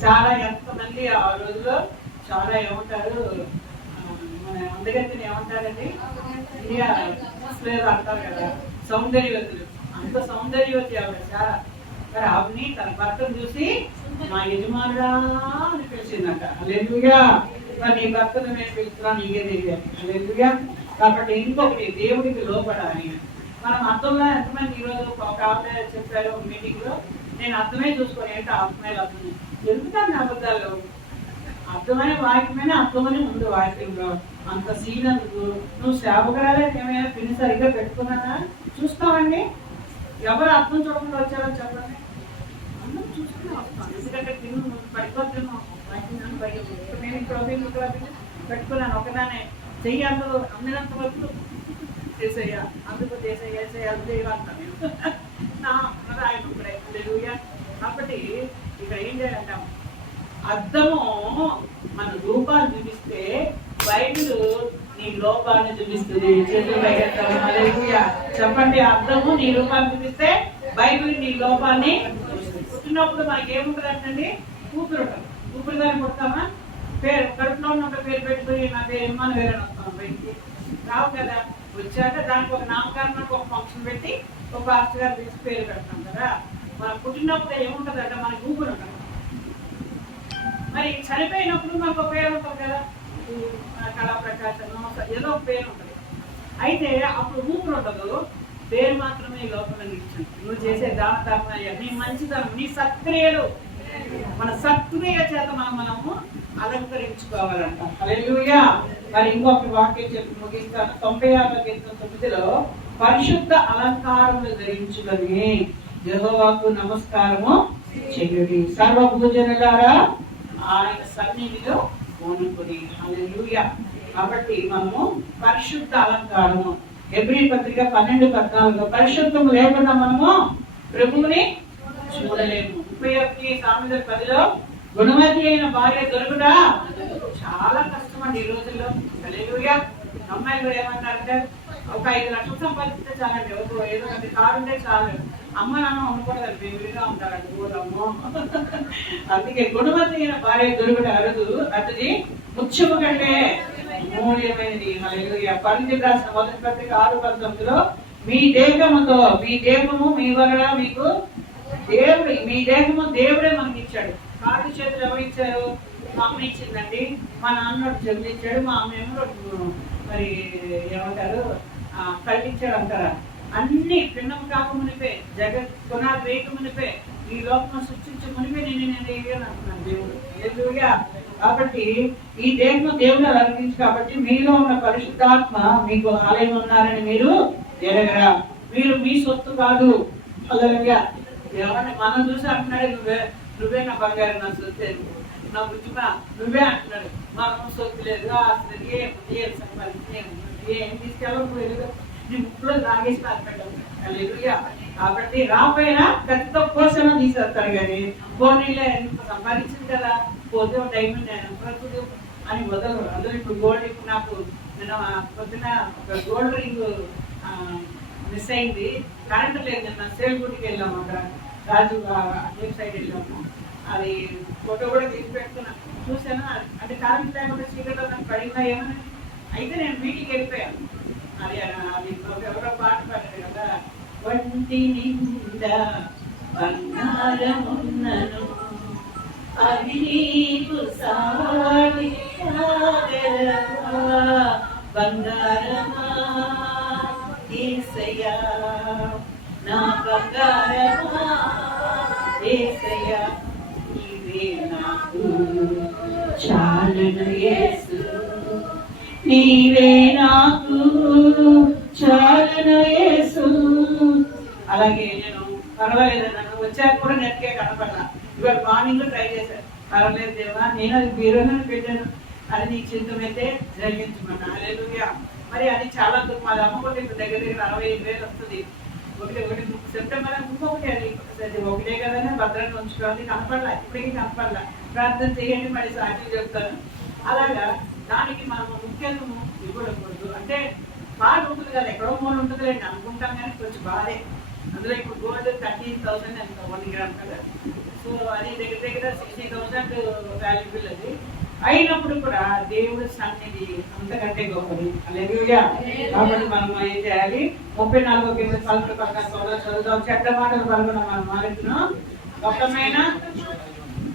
చాలా ఎంతమంది ఆ రోజులో చాలా ఏమంటారు, మన అందగతిని ఏమంటారండి? ఇండియా అంటారు కదా, సౌందర్యవతులు. అంత సౌందర్యవతి ఆవిడ చాలా. మరి ఆవిడని తన భర్తను చూసి మా యజమానుడా అని పిలిచిందంట. హల్లెలూయా. మరి నీ భర్తను నేను పిలుస్తున్నాను, నీకే తెలియాలి. హల్లెలూయా. కాబట్టి ఇంకొకటి, దేవుడికి లోపడాలి. మనం అర్థంలో ఎంతమంది ఈరోజు ఒక ఆవిడ చెప్పారు మీటింగ్ లో, నేను అర్థమే చూసుకోని ఏంటో అర్థమైన అర్థం ఎందుకంటే అబద్ధాలు అర్థమైన వాక్యమైన అర్థమని ముందు వాక్యంలో అంత సీనందుకు నువ్వు సేవకురాలే ఏమైనా పిన్ని సరిగ్గా పెట్టుకున్నానా చూస్తామండి. ఎవరు అర్థం చూడకుండా వచ్చారో చెప్పండి. అందరూ చూసుకునే వస్తాం. ఎందుకంటే తిను పడిపోతున్నాం నేను ఇక్కడ పెట్టుకున్నాను ఒకదానే చెయ్యి అందరూ అందరంత వరకు చేసేయ్యా, అందుకు చేసేయ్యా అంటాను నేను. ఆయన ఇక్కడే. కాబట్టి ఇక్కడ ఏం చేయాలంటాం? అర్థము మన రూపాన్ని చూపిస్తే బైబిల్ నీ లోపాన్ని చూపిస్తుంది. చెప్పండి. అర్థము నీ రూపాన్ని చూపిస్తే బైబిల్ నీ లోపాన్ని చూపిస్తుంది. పుట్టినప్పుడు మనకి ఏముంటుంది అంటండి? ఊపిరి ఉంటుంది. ఊపిరి దాన్ని పుడతామా? పేరు కడుపులో ఉన్నప్పుడు పేరు పెట్టుకుని నా పేరు ఏమని వేరే వస్తాం బయటికి రావు కదా. వచ్చాక దానికి ఒక నామకరణకు ఒక ఫంక్షన్ పెట్టి ఒక పాస్టర్ గారు తీసి పేరు పెడతాం కదా. మనం పుట్టినప్పుడు ఏముంటుంది అంటే మనకి ఊపిరి ఉంటుంది. మరి చనిపోయినప్పుడు మనకు ఒక పేరు ఉంటుంది కదా, కళాప్రకాశం ఏదో ఒక పేరు ఉంటుంది. అయితే అప్పుడు ఊపిరి ఉండదు, పేరు మాత్రమే ఈ లోపల ఇచ్చాను. నువ్వు చేసే దాన ధర్మయ్య, నీ మంచితనం, నీ సత్క్రియలు, మన సత్క్రియ చేత మనము అలంకరించుకోవాలంట. హల్లెలూయా. మరి ఇంకొక వాక్యం చెప్పి ముగిస్తాను. 96:9 పరిశుద్ధ అలంకారములు ధరించుకొని యెహోవాకు నమస్కారము చెయ్యుడి, సర్వభూజనులారా ఆయన సన్నిధిలో పూనుకొని. హల్లెలూయా. కాబట్టి మనము పరిశుద్ధ అలంకారము, హెబ్రీ పత్రిక 12:14 పరిశుద్ధము లేకుండా మనము ప్రభువుని చూడలేము. 31 సామెతల 10లో గుణవతి అయిన భార్య దొరుకుట చాలా కష్టం అండి ఈ రోజుల్లో. హల్లెలూయా. అమ్మాయిలు కూడా ఏమంటారంటే ఒక 5 లక్షలు సంపాదిస్తే చాలండి, ఏదో కారు ఉంటే చాలు, అమ్మ నాన్న ఉండకూడదు, విడిగా ఉంటారండి ఊరమ్మో. అందుకే గుణవతి అయిన భార్య దొరుకుడు అరుదు, అతది ముత్యము కంటే మూల్యమైనది. కొరింథీయులకు రాసిన మొదటి పత్రిక 6:19 మీ దేహము మీ వలన మీకు దేవుడు, మీ దేహము దేవుడే మనకి ఇచ్చాడు. కాళ్ళు చేతులు ఎవరు ఇచ్చారు? మా అమ్మ ఇచ్చిందండి. మా నాన్న చెవులు ఇచ్చాడు, మా అమ్మ ఏమో మరి ఏమంటారు కల్పించాడు అంటారా. అన్ని పిండం కాక మునిపే, జగత్ పునాది వేయక మునిపే, ఈ లోకం సృష్టించే మునిపే నేను అంటున్నాను దేవుడు. ఎందుకుగా కాబట్టి ఈ దేహము దేవుడు అలంకరించి, కాబట్టి మీలో ఉన్న పరిశుద్ధాత్మ మీకు ఆలయం ఉన్నారని మీరు ఎరగరా. మీరు మీ సొత్తు కాదు. అలాగే ఎవరిని మనం చూసి అంటున్నాడు, నువ్వే నా బంగారు, నా సొత్తు, నా బుజ్జిమా నువ్వే అంటున్నాడు. మనం సొత్తు లేదు, అసలు ఏం సంపాదించి ఏం తీసుకెళ్ళలేదు, నీ ముక్కులో రాగేసి పెట్టాం. కాబట్టి రాపోయినా పెద్ద కోసమ తీసేస్తారు కానీ పోనీలే సంపాదించింది కదా, పోతే డైమండ్ అని వదలరు. అందరూ ఇప్పుడు గోల్డ్, ఇప్పుడు నాకు నేను పొద్దున ఒక గోల్డ్ రింగ్ మిస్ అయింది, కరెంట్ లేదు. నిన్న సేల్గుడికి వెళ్ళాము, అక్కడ రాజు అదే సైడ్ వెళ్ళాము. అది ఫోటో కూడా తీసి పెట్టుకున్నా, చూసాను. అంటే కరెంట్ లేకుండా చీకట్లో నాకు పడినా ఏమని అయితే నేను వీటికి వెళ్ళిపోయాను. అది అది ఎవరో పాట పాడారు కదా, వంటి నిండా బంగారమున్నను అది నీకు సాటి బంగారమా యేసయ్యా, నా బంగారమా యేసయ్యా, నీవే నాకు చాలును యేసు, నీవే నాకు చాలును యేసు. అలాగే నేను పర్వాలేదు, నన్ను వచ్చాక కూడా నెట్కే కనపడ్డా. ఇవాళ మార్నింగ్ ట్రై చేశాను, పర్వాలేదు దేవా, నేను అది బీరోలో పెట్టాను, అది నీ చింతమైతే జరిగించమన్నా. హల్లెలూయా. మరి అది చాలా మాది అమ్మకుంటే ఇప్పుడు దగ్గర 65,000 వస్తుంది. ఒకటి సెప్టెంబర్ ఇంకొకటి, అది ఒకటే కదా భద్రంగా ఉంచుకోవాలి. కనపడలా, ఇప్పటికీ కనపడలా. ప్రార్థన చేయండి, మరి సాక్షి చెప్తాను. అలాగా దానికి మనం ముఖ్యంగా ఇవ్వకూడదు. అంటే బాధ ఉంటుంది కదా, ఎక్కడో మూల ఉంటుంది లేండి అనుకుంటాం, కానీ కొంచెం బాధే. అందులో ఇప్పుడు గోల్డ్ 30,000 ఎంత 1 గ్రామ్ కదా, సో అది దగ్గర 60,000 వాల్యుబుల్. అది అయినప్పుడు కూడా దేవుడి సన్నిధి అంతకంటే గొప్పది. హల్లెలూయా. కాబట్టి మనం ఏం చేయాలి? 34వ కీర్తన చదువుదాం. చెడ్డ మాటలు పలుకున్న మన మాటను గొప్పమైన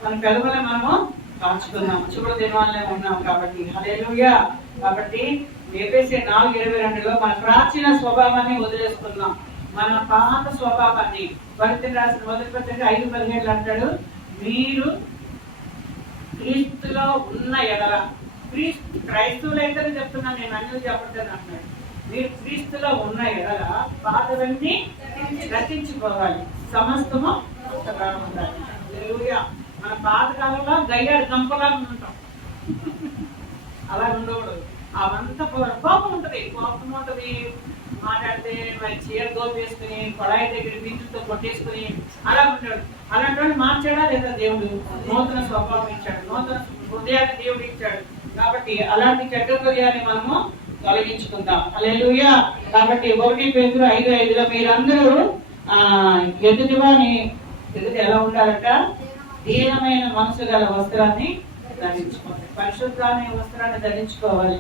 మన పెదవులను మనము కాచుకుందాం. శుభ్ర దినాలనే ఉన్నాం కాబట్టి. హల్లెలూయా. కాబట్టి ఎఫెసీయులు 4:22 మన ప్రాచీన స్వభావాన్ని వదిలేసుకుందాం, మన పాత స్వభావాన్ని. కొరింథీయులకు రాసిన మొదటి పత్రిక 5:17 అంటాడు, మీరు క్రీస్తులో ఉన్న ఎడల, క్రైస్తవులు అయితే చెప్తున్నాను, నేను అన్ని చెప్పట్లేదు అంటున్నాడు. మీరు క్రీస్తులో ఉన్న ఎడల పాతవన్నీ రచించుకోవాలి, సమస్తము కొత్తగా ఉండాలి. హల్లెలూయా. మన పాతకాలంలో గయ్యాడు గంపలా ఉంటాం, అలా ఉండకూడదు. అవంతా కోపం ఉంటుంది, మాట్లాడితే మరి చీర దోపేసుకుని కొడాయి దగ్గర విద్యుత్తో కొట్టేసుకుని అలా ఉంటాడు. అలాంటి వాడిని మార్చాడా లేదా దేవుడు? నూతన స్వభావం ఇచ్చాడు, నూతన హృదయాన్ని దేవుడు ఇచ్చాడు. కాబట్టి అలాంటి చెడ్డ హృదయాన్ని మనము తొలగించుకుందాం. హల్లెలూయా. కాబట్టి 1 పేతురు 5:5 మీరందరూ ఎదుటి ఎలా ఉండాలంట? దీనమైన మనసు గల వస్త్రాన్ని ధరించుకోవాలి. పరిశుద్ధాన్ని వస్త్రాన్ని ధరించుకోవాలి.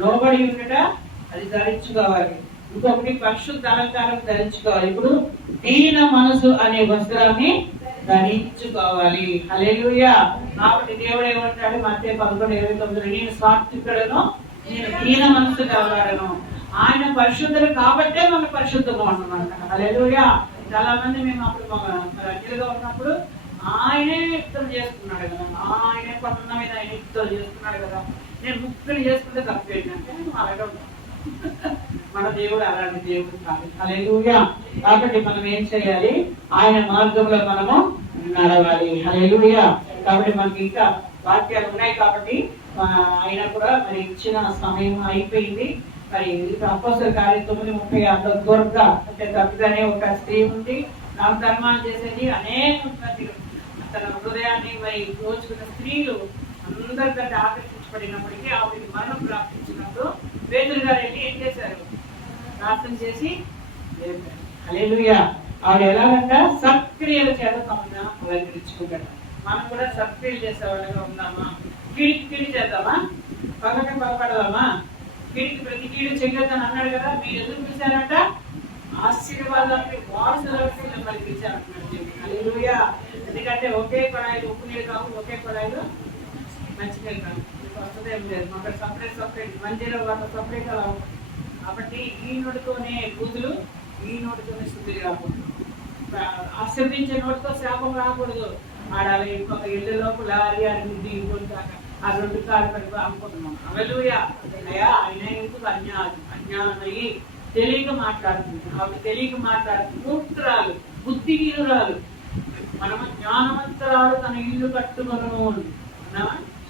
లోబడి ఉండట అది ధరించుకోవాలి. ఇంకొకటి పరిశుద్ధ అలంకారం ధరించుకోవాలి. ఇప్పుడు దీన మనసు అనే వస్త్రాన్ని ధరించుకోవాలి. హల్లెలూయా. కాబట్టి దేవుడు ఏమంటాడు? మత్తయి 11:29 నేను సాత్వికుడను, నేను దీన మనసు గలవాడను. ఆయన పరిశుద్ధుడు కాబట్టే మనం పరిశుద్ధంగా ఉంటున్నాం. హల్లెలూయా. చాలా మంది మేము అప్పుడు అన్యులుగా ఉన్నప్పుడు ఆయనే యుద్ధం చేసుకున్నాడు కదా, ఆయనే పనుల మీద ఆయన యుద్ధం చేసుకున్నాడు కదా, నేను ముక్కులు చేసుకుంటే తప్పేంటంటే అలాగే మన దేవుడు అలాంటి దేవుడు కాదు. హల్లెలూయా. కాబట్టి మనం ఏం చేయాలి? ఆయన మార్గంలో మనము నడవాలి. హల్లెలూయా. కాబట్టి మనకి ఇంకా వాక్యాలు ఉన్నాయి కాబట్టి అయినా కూడా మరి ఇచ్చిన సమయం అయిపోయింది. మరి అపోస్తలుల కార్యం 9:36 దూరంగా అంటే తప్పిదనే ఒక స్త్రీ ఉంది, నామకర్మాలు చేసేది అనేక తన హృదయాన్ని మరి దోచుకున్న స్త్రీలు అందరికంటే ఆకర్షించబడినప్పటికీ ఆవిడకి మరణం ప్రాప్తించినప్పుడు పేతురు గారు ఏం చేశారు? ప్రార్థన చేసి హల్లెలూయా. ఆవిడ ఎలాగంట సత్క్రియల చేత తమను అలంకరించుకుంటాడు. మనం కూడా సత్క్రియలు చేసేవాళ్ళగా ఉందామా? కీడి చేద్దామా? పక్కకి పగపడదామా? కీడికి ప్రతి కీడు చెయ్యొద్దని అన్నాడు కదా. మీరు ఎందుకు పిలిచారంట? ఆశీర్వాదానికి వారసులకు మిమ్మల్ని పిలిచారంటున్నాడు. హల్లెలూయా. ఎందుకంటే ఒకే కొడాయిలు ఉప్పు నీళ్ళు కావు, ఒకే కొడాయిలు మంచి నీళ్ళు కావు. వస్తుంది ఏం లేదు, అక్కడ సపరేట్ మంజీలో వాటర్ సపరేట్ అలా ఉంటుంది. కాబట్టి ఈ నోటితోనే బూతులు, ఈ నోటితోనే శుద్ధి కాకూడదు. ఆశీర్వించే నోటితో శాపం రాకూడదు. ఆడాలి ఇంకొక ఇల్లు లోపల అరియాలి ఆ 2 కాళ్ళు పడి అమ్ముకుంటున్నాం. హల్లెలూయా. అయ్యా ఆయన ఎందుకు అజ్ఞానమయ్యి తెలియక మాట్లాడుతుంది. ఆవిడ తెలియక మాట్లాడుతుంది. మూర్ఖురాలు, బుద్ధిహీనురాలు. మనము జ్ఞానవంతురాలు తన ఇల్లు కట్టుకొను.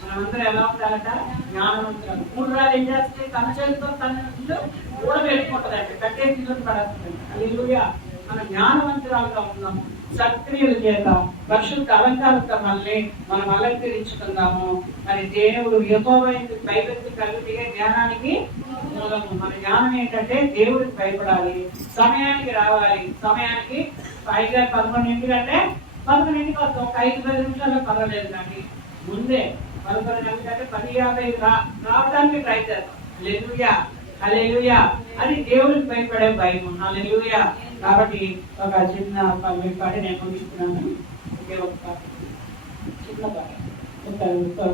మనమందరం ఎలా ఉండాలట? జ్ఞానవంతురాలు. మూర్ఖురాలు ఏం చేస్తుంది? తన చేతితో తన ఇల్లు కూడా పెట్టుకుంటుందంటే కట్టేసి ఇల్లు పడేస్తుంది. హల్లెలూయా. మన జ్ఞానవంతురాలుగా ఉన్నాము. సత్క్రియల చేత పరిశుద్ధ అలంకారంతో మనం అలంకరించుకుందాము. మరి దేవుడు యెహోవాకు భయభక్తి కలిగితే జ్ఞానానికి మూలము. మన జ్ఞానం ఏంటంటే దేవుడికి భయపడాలి, సమయానికి రావాలి. సమయానికి పైగా 11 అంటే 11 వస్తాం. ఒక 5-10 నిమిషాల్లో పర్వాలేదు, కానీ ముందే 11 అంటే 10:55 రావడానికి ట్రై చేద్దాం. హల్లెలూయా. హల్లెలూయా. అది దేవుడికి భయపడే భయం. హల్లెలూయా. కాబట్టి ఒక చిన్న పాట నేను ముగిస్తున్నాను. ఒకే ఒక పాట, చిన్న పాట, ఒక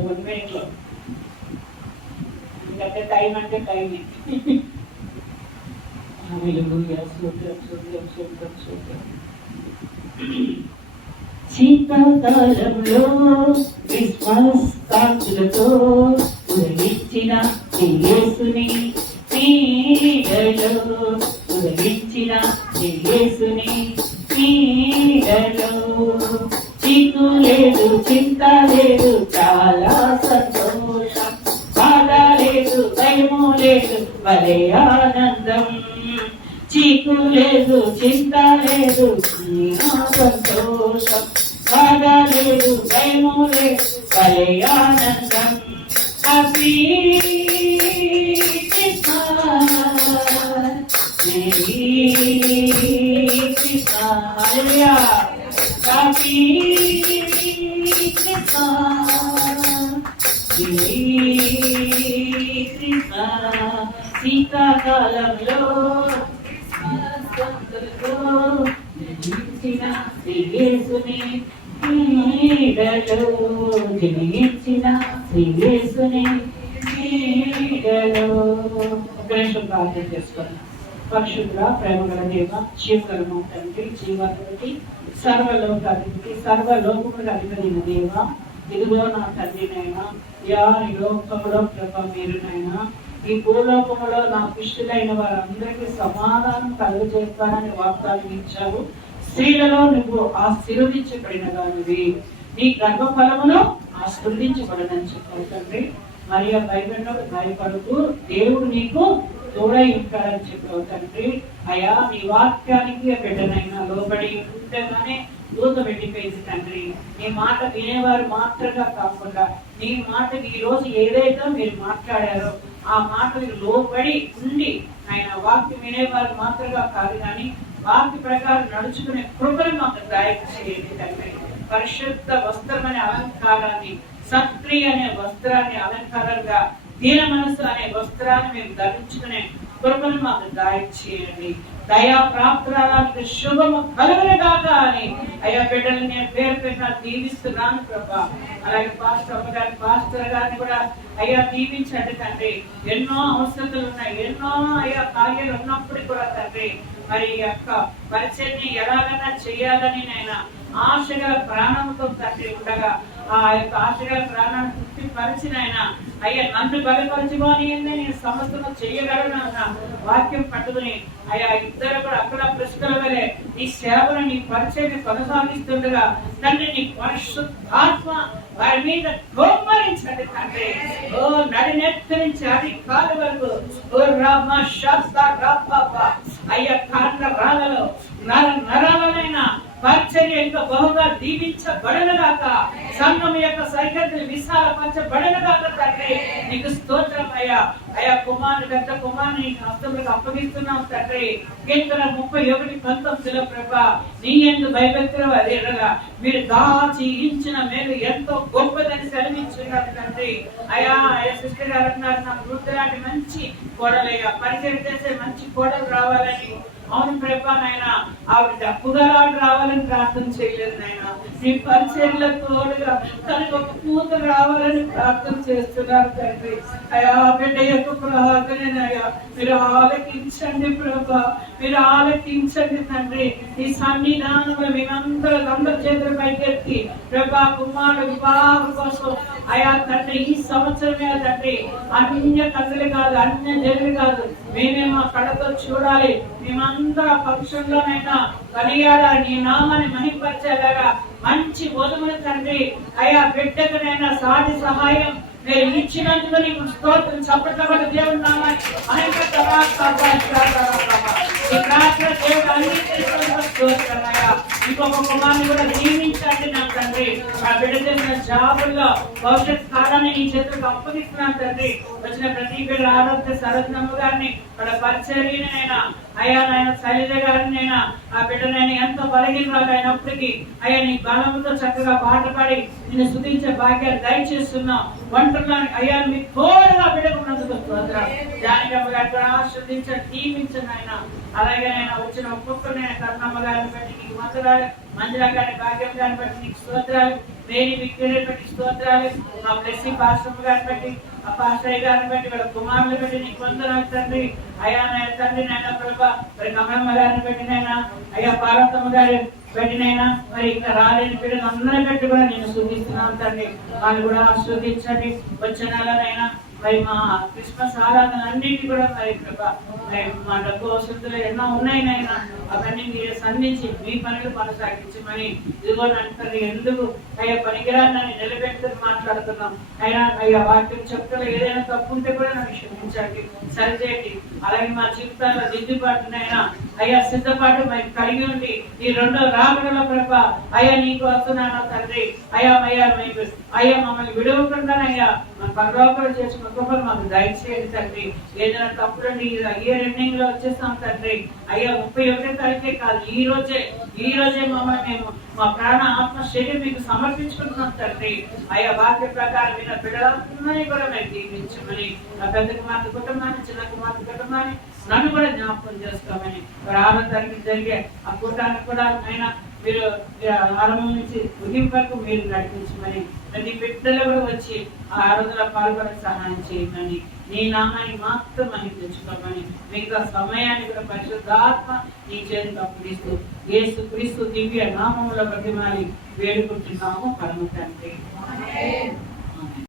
1 minute లో. ఎందుకంటే టైం అంటే టైమే. శీతాకాలంలో క్రిస్మస్ కాంతులతో ఉదయించిన యేసుని నీడలో, ఉదయించిన యేసుని నీడలో చీకు లేదు, చింత లేదు, చాలా సంతోషం. బాధ లేదు, భయము లేదు, భలే ఆనందం. చీకు లేదు, చింత లేదు, సంతోషం. బాధ లేదు, భయము లేదు, భలే ఆనందం. హ్యాపీ శీతాకాలంలో యేసుని నీడలో, జనించిన యేసుని నీడలో. ఒక నిమిషం ప్రార్థన చేసుకున్నాం. పరిశుద్ధ ప్రేమగల దేవ, జీవగలము తండ్రి, జీవాధిపతి, సర్వలోకాధిపతి, సర్వలోకముల అధిపతిన దేవ, ఇదిగో నా తండ్రినైనా ఈ లోకంలో ప్రభ మీరునైనా ఈ భూలోకములో నా ఇష్టులైన వారందరికీ సమాధానం కలుగజేస్తానని వాగ్దానం ఇచ్చావు. స్త్రీలలో నువ్వు ఆశీర్వదించబడిన దానివి, నీ గర్భఫలమును ఆశీర్వదించబడనని చెప్పావు తండ్రి. మరియా బైబిల్లో భయపడుతూ దేవుడు నీకు తోడై ఉంటాడని చెప్పావు తండ్రి. అయా నీ వాక్యానికి బిడ్డనైనా లోబడి ఉంటేగానే దూత వెళ్ళిపోయింది తండ్రి. నీ మాట వినేవారు మాత్రంగా కాకుండా నీ మాటకి ఈ రోజు ఏదైతే మీరు మాట్లాడారో ఆ మాటలకు లోబడి ఉండి ఆయన వాక్యం వినేవారు మాత్రంగా కాదు, కానీ వాక్య ప్రకారం నడుచుకునే కృపను మాకు దయచేయండి తండ్రి. పరిశుద్ధ వస్త్రం అనే అలంకారాన్ని, సత్క్రియ అనే వస్త్రాన్ని అలంకారంగా, దీన మనస్సు అనే వస్త్రాన్ని మేము ధరించుకునే కృపను మాకు దయచేయండి. దయా ప్రాప్తురాలకు శుభము కలుగునుగాక అని అయ్యా బిడ్డలు నేను పేరు పెట్టిన దీవిస్తున్నాను ప్రభా. అలాగే పాస్టర్ గారిని కూడా అయ్యా దీవించండి తండ్రి. ఎన్నో అవసరతలు ఉన్నాయి, ఎన్నో అయ్యా కార్యాలు ఉన్నప్పుడు కూడా తండ్రి మరి యొక్క పరిచయాన్ని ఎలాగైనా చేయాలని నేను ఆశగల ప్రాణంతో తండ్రి ఉండగా ఆ యొక్క ఆశగల ప్రాణాన్ని తృప్తి పరిచిన ఆయన అయ్యా నన్ను బలపరచుకొని నేను సమస్తము చేయగలను అన్న వాక్యం పట్టుకుని అయ్యా ఇద్దరు కూడా అక్కడ ప్రశ్నల వలె నీ సేవను నీ పరిచయాన్ని కొనసాగిస్తుండగా తండ్రి నీ పరిశుద్ధాత్మ వారి మీద గోమరించండి తండ్రి. ఓ నడినెత్తి నుంచి అది కాలు వరకు ఓ రామ శాస్త్ర అయ్యా కాళ్ళ రాళ్ళలో నరాలనైనా పరిచర్య ఇంకా బహుగా దీవించబడనగాక, సంఘం యొక్క సరిహద్దులు విశాలపరచబడనగాక తండ్రి. నీకు స్తోత్రం అయ్యా. అయా కుమారుని పెద్ద కుమారుని హస్తములకు అప్పగిస్తున్నాం తండ్రి. కీర్తన 31:19 ప్రభా, నీ యందు భయభక్తులు అదేగా మీరు దాచి ఇచ్చిన మేలు ఎంతో గొప్పదని సెలవించున్నారు తండ్రి. అయా సిస్టర్ గారు అన్నారు, నా వృద్ధులాంటి మంచి కోడలయ్యా, పరిచయం చేసే మంచి కోడలు రావాలని. అవును ప్రభా నాయన, ఆవిడ డబ్బుగలాడు రావాలని ప్రార్థన చేయలేదు నాయన, నీ పరిచర్లకు తోడుగా తనకు ఒక కూతురు రావాలని ప్రార్థన చేస్తున్నారు తండ్రి. అయా బిడ్డ యొక్క ప్రార్థనయ్యా మీరు ఆలకించండి ప్రభా, మీరు ఆలకించండి తండ్రి. ఈ సన్నిధానంలో అందరి చేతులు పైకెత్తి ప్రభా కుమారుడు వివాహం కోసం అయా తండ్రి ఈ సంవత్సరమే తండ్రి అన్య కథలు కాదు, అన్య జనులు కాదు, మేమే మా కళ్ళతో చూడాలి, మేమందరం పక్షంలోనైనా కలియాడాలి, నీ నామాన్ని మహింపరిచేలాగా మంచి వధువుని తండ్రి అయా బిడ్డకునైనా సాధి సహాయం మీరు ఇచ్చినందుకు నీకు స్తోత్రం. చప్పట్ల వల్ల దేవుడు నామాన్ని ఇంకొక కుమార్ని కూడా నియమించండి నా తండ్రి. ఆ బిడ్డ చేసిన జాబుల్లో భవిష్యత్ కాలాన్ని నీ చేతులకు అప్పగిస్తున్నాను తండ్రి. వచ్చిన ప్రతి బిడ్డ ఆరోగ్య సరస్నమ్మ గారిని వాళ్ళ పరిచర్యనైనా అయ్యా నాయన శైలజ గారినైనా ఆ బిడ్డనైనా ఎంతో బలహీనరాలు అయినప్పటికీ అయ్యా నీ బలంతో చక్కగా పాట పాడి నిన్ను స్తుతించే భాగ్యాలు దయచేస్తున్నాం. ఒంటరిలో అయ్యా మీకు తోడుగా బిడ్డకున్నందుకు జానకమ్మ గారి కూడా ఆశ్రదించండి, దీవించండి ఆయన. అలాగే నేను వచ్చిన ఒక్కొక్కరినైనా కర్ణమ్మ గారిని బట్టి నీకు వందనాలు, మంజుల గారి భాగ్యం గారిని బట్టి నీకు స్తోత్రాలు, మేరీ విక్టరీ బట్టి స్తోత్రాలు, మా బ్లెస్సింగ్ పాస్టమ్మ గారిని బట్టి ఆ పాస్టయ్య గారిని బట్టి వాళ్ళ కుమారులు బట్టి నీకు వందనాలు తండ్రి. అయ్యా నాయన తండ్రి నాయన ప్రభా మరి కమలమ్మ గారిని పెట్టినైనా అయ్యా పార్వతమ్మ గారి పెట్టినైనా మరి ఇంకా రాలేని పిల్లలు అందరిని పెట్టి కూడా నేను స్తుతిస్తున్నాను తండ్రి. వాళ్ళు కూడా ఆస్వాదించండి. వచ్చే నెలనైనా మరి మా క్రిస్మస్ ఆరాధన అన్నింటి కూడా మరి ప్రభా మా డబ్బు వసతులు ఎన్నో ఉన్నాయినైనా అవన్నీ మీరు సంధించి మీ పనులు కొనసాగించమని ఇదిగో అంటే ఎందుకు అయ్యా పనికిరాన్ని నిలబెట్టుకుని మాట్లాడుతున్నాం. అయినా అయ్యా వాక్యం చెప్తలో ఏదైనా తప్పు ఉంటే కూడా నన్ను క్షమించండి, సరిచేయండి. అలాగే మా జీవితాల్లో దిద్దుబాటునైనా అయ్యా సిద్ధపాటు మరి కలిగి ఉండి ఈ రెండో రాకడలో ప్రభ అయ్యా నీకు వస్తున్నాను తండ్రి. అయ్యా అయ్యా మమ్మల్ని విడవకుండానయ్యా మన పరలోకాలు చేసుకున్న కృపను మాకు దయచేయండి తండ్రి. ఏదైనా తప్పులండి ఇయర్ ఎండింగ్ లో వచ్చేస్తాం తండ్రి. అయ్యా 31వ తారీఖే కాదు, ఈ రోజే మమ్మల్ని మేము మా ప్రాణ ఆత్మ శరీరం మీకు సమర్పించుకుంటున్నాం తండ్రి. అయ్యా వాక్య ప్రకారం మీద పిల్లలందరినీ కూడా మేము దీవించమని, నా పెద్ద కుమార్తె కుటుంబాన్ని, చిన్న కుమార్తె కుటుంబాన్ని నన్ను కూడా జ్ఞాపకం చేసుకోమని, 6వ తారీఖు జరిగే ఆ కూటానికి కూడా అయినా మీరు ఆరంభం నుంచి ముగింపు వరకు మీరు నడిపించమని, ప్రతి బిడ్డలు కూడా వచ్చి ఆ ఆరాధనలో పాల్గొనే సహాయం చేయమని, నీ నామాన్ని మాత్రం అని తెచ్చుకోమని, మిగతా సమయాన్ని కూడా పరిశుద్ధాత్మ నీ చేతికి అప్పగిస్తూ యేసుక్రీస్తు దివ్య నామములో బతిమాలి వేడుకుంటున్నాము పరమ తండ్రి.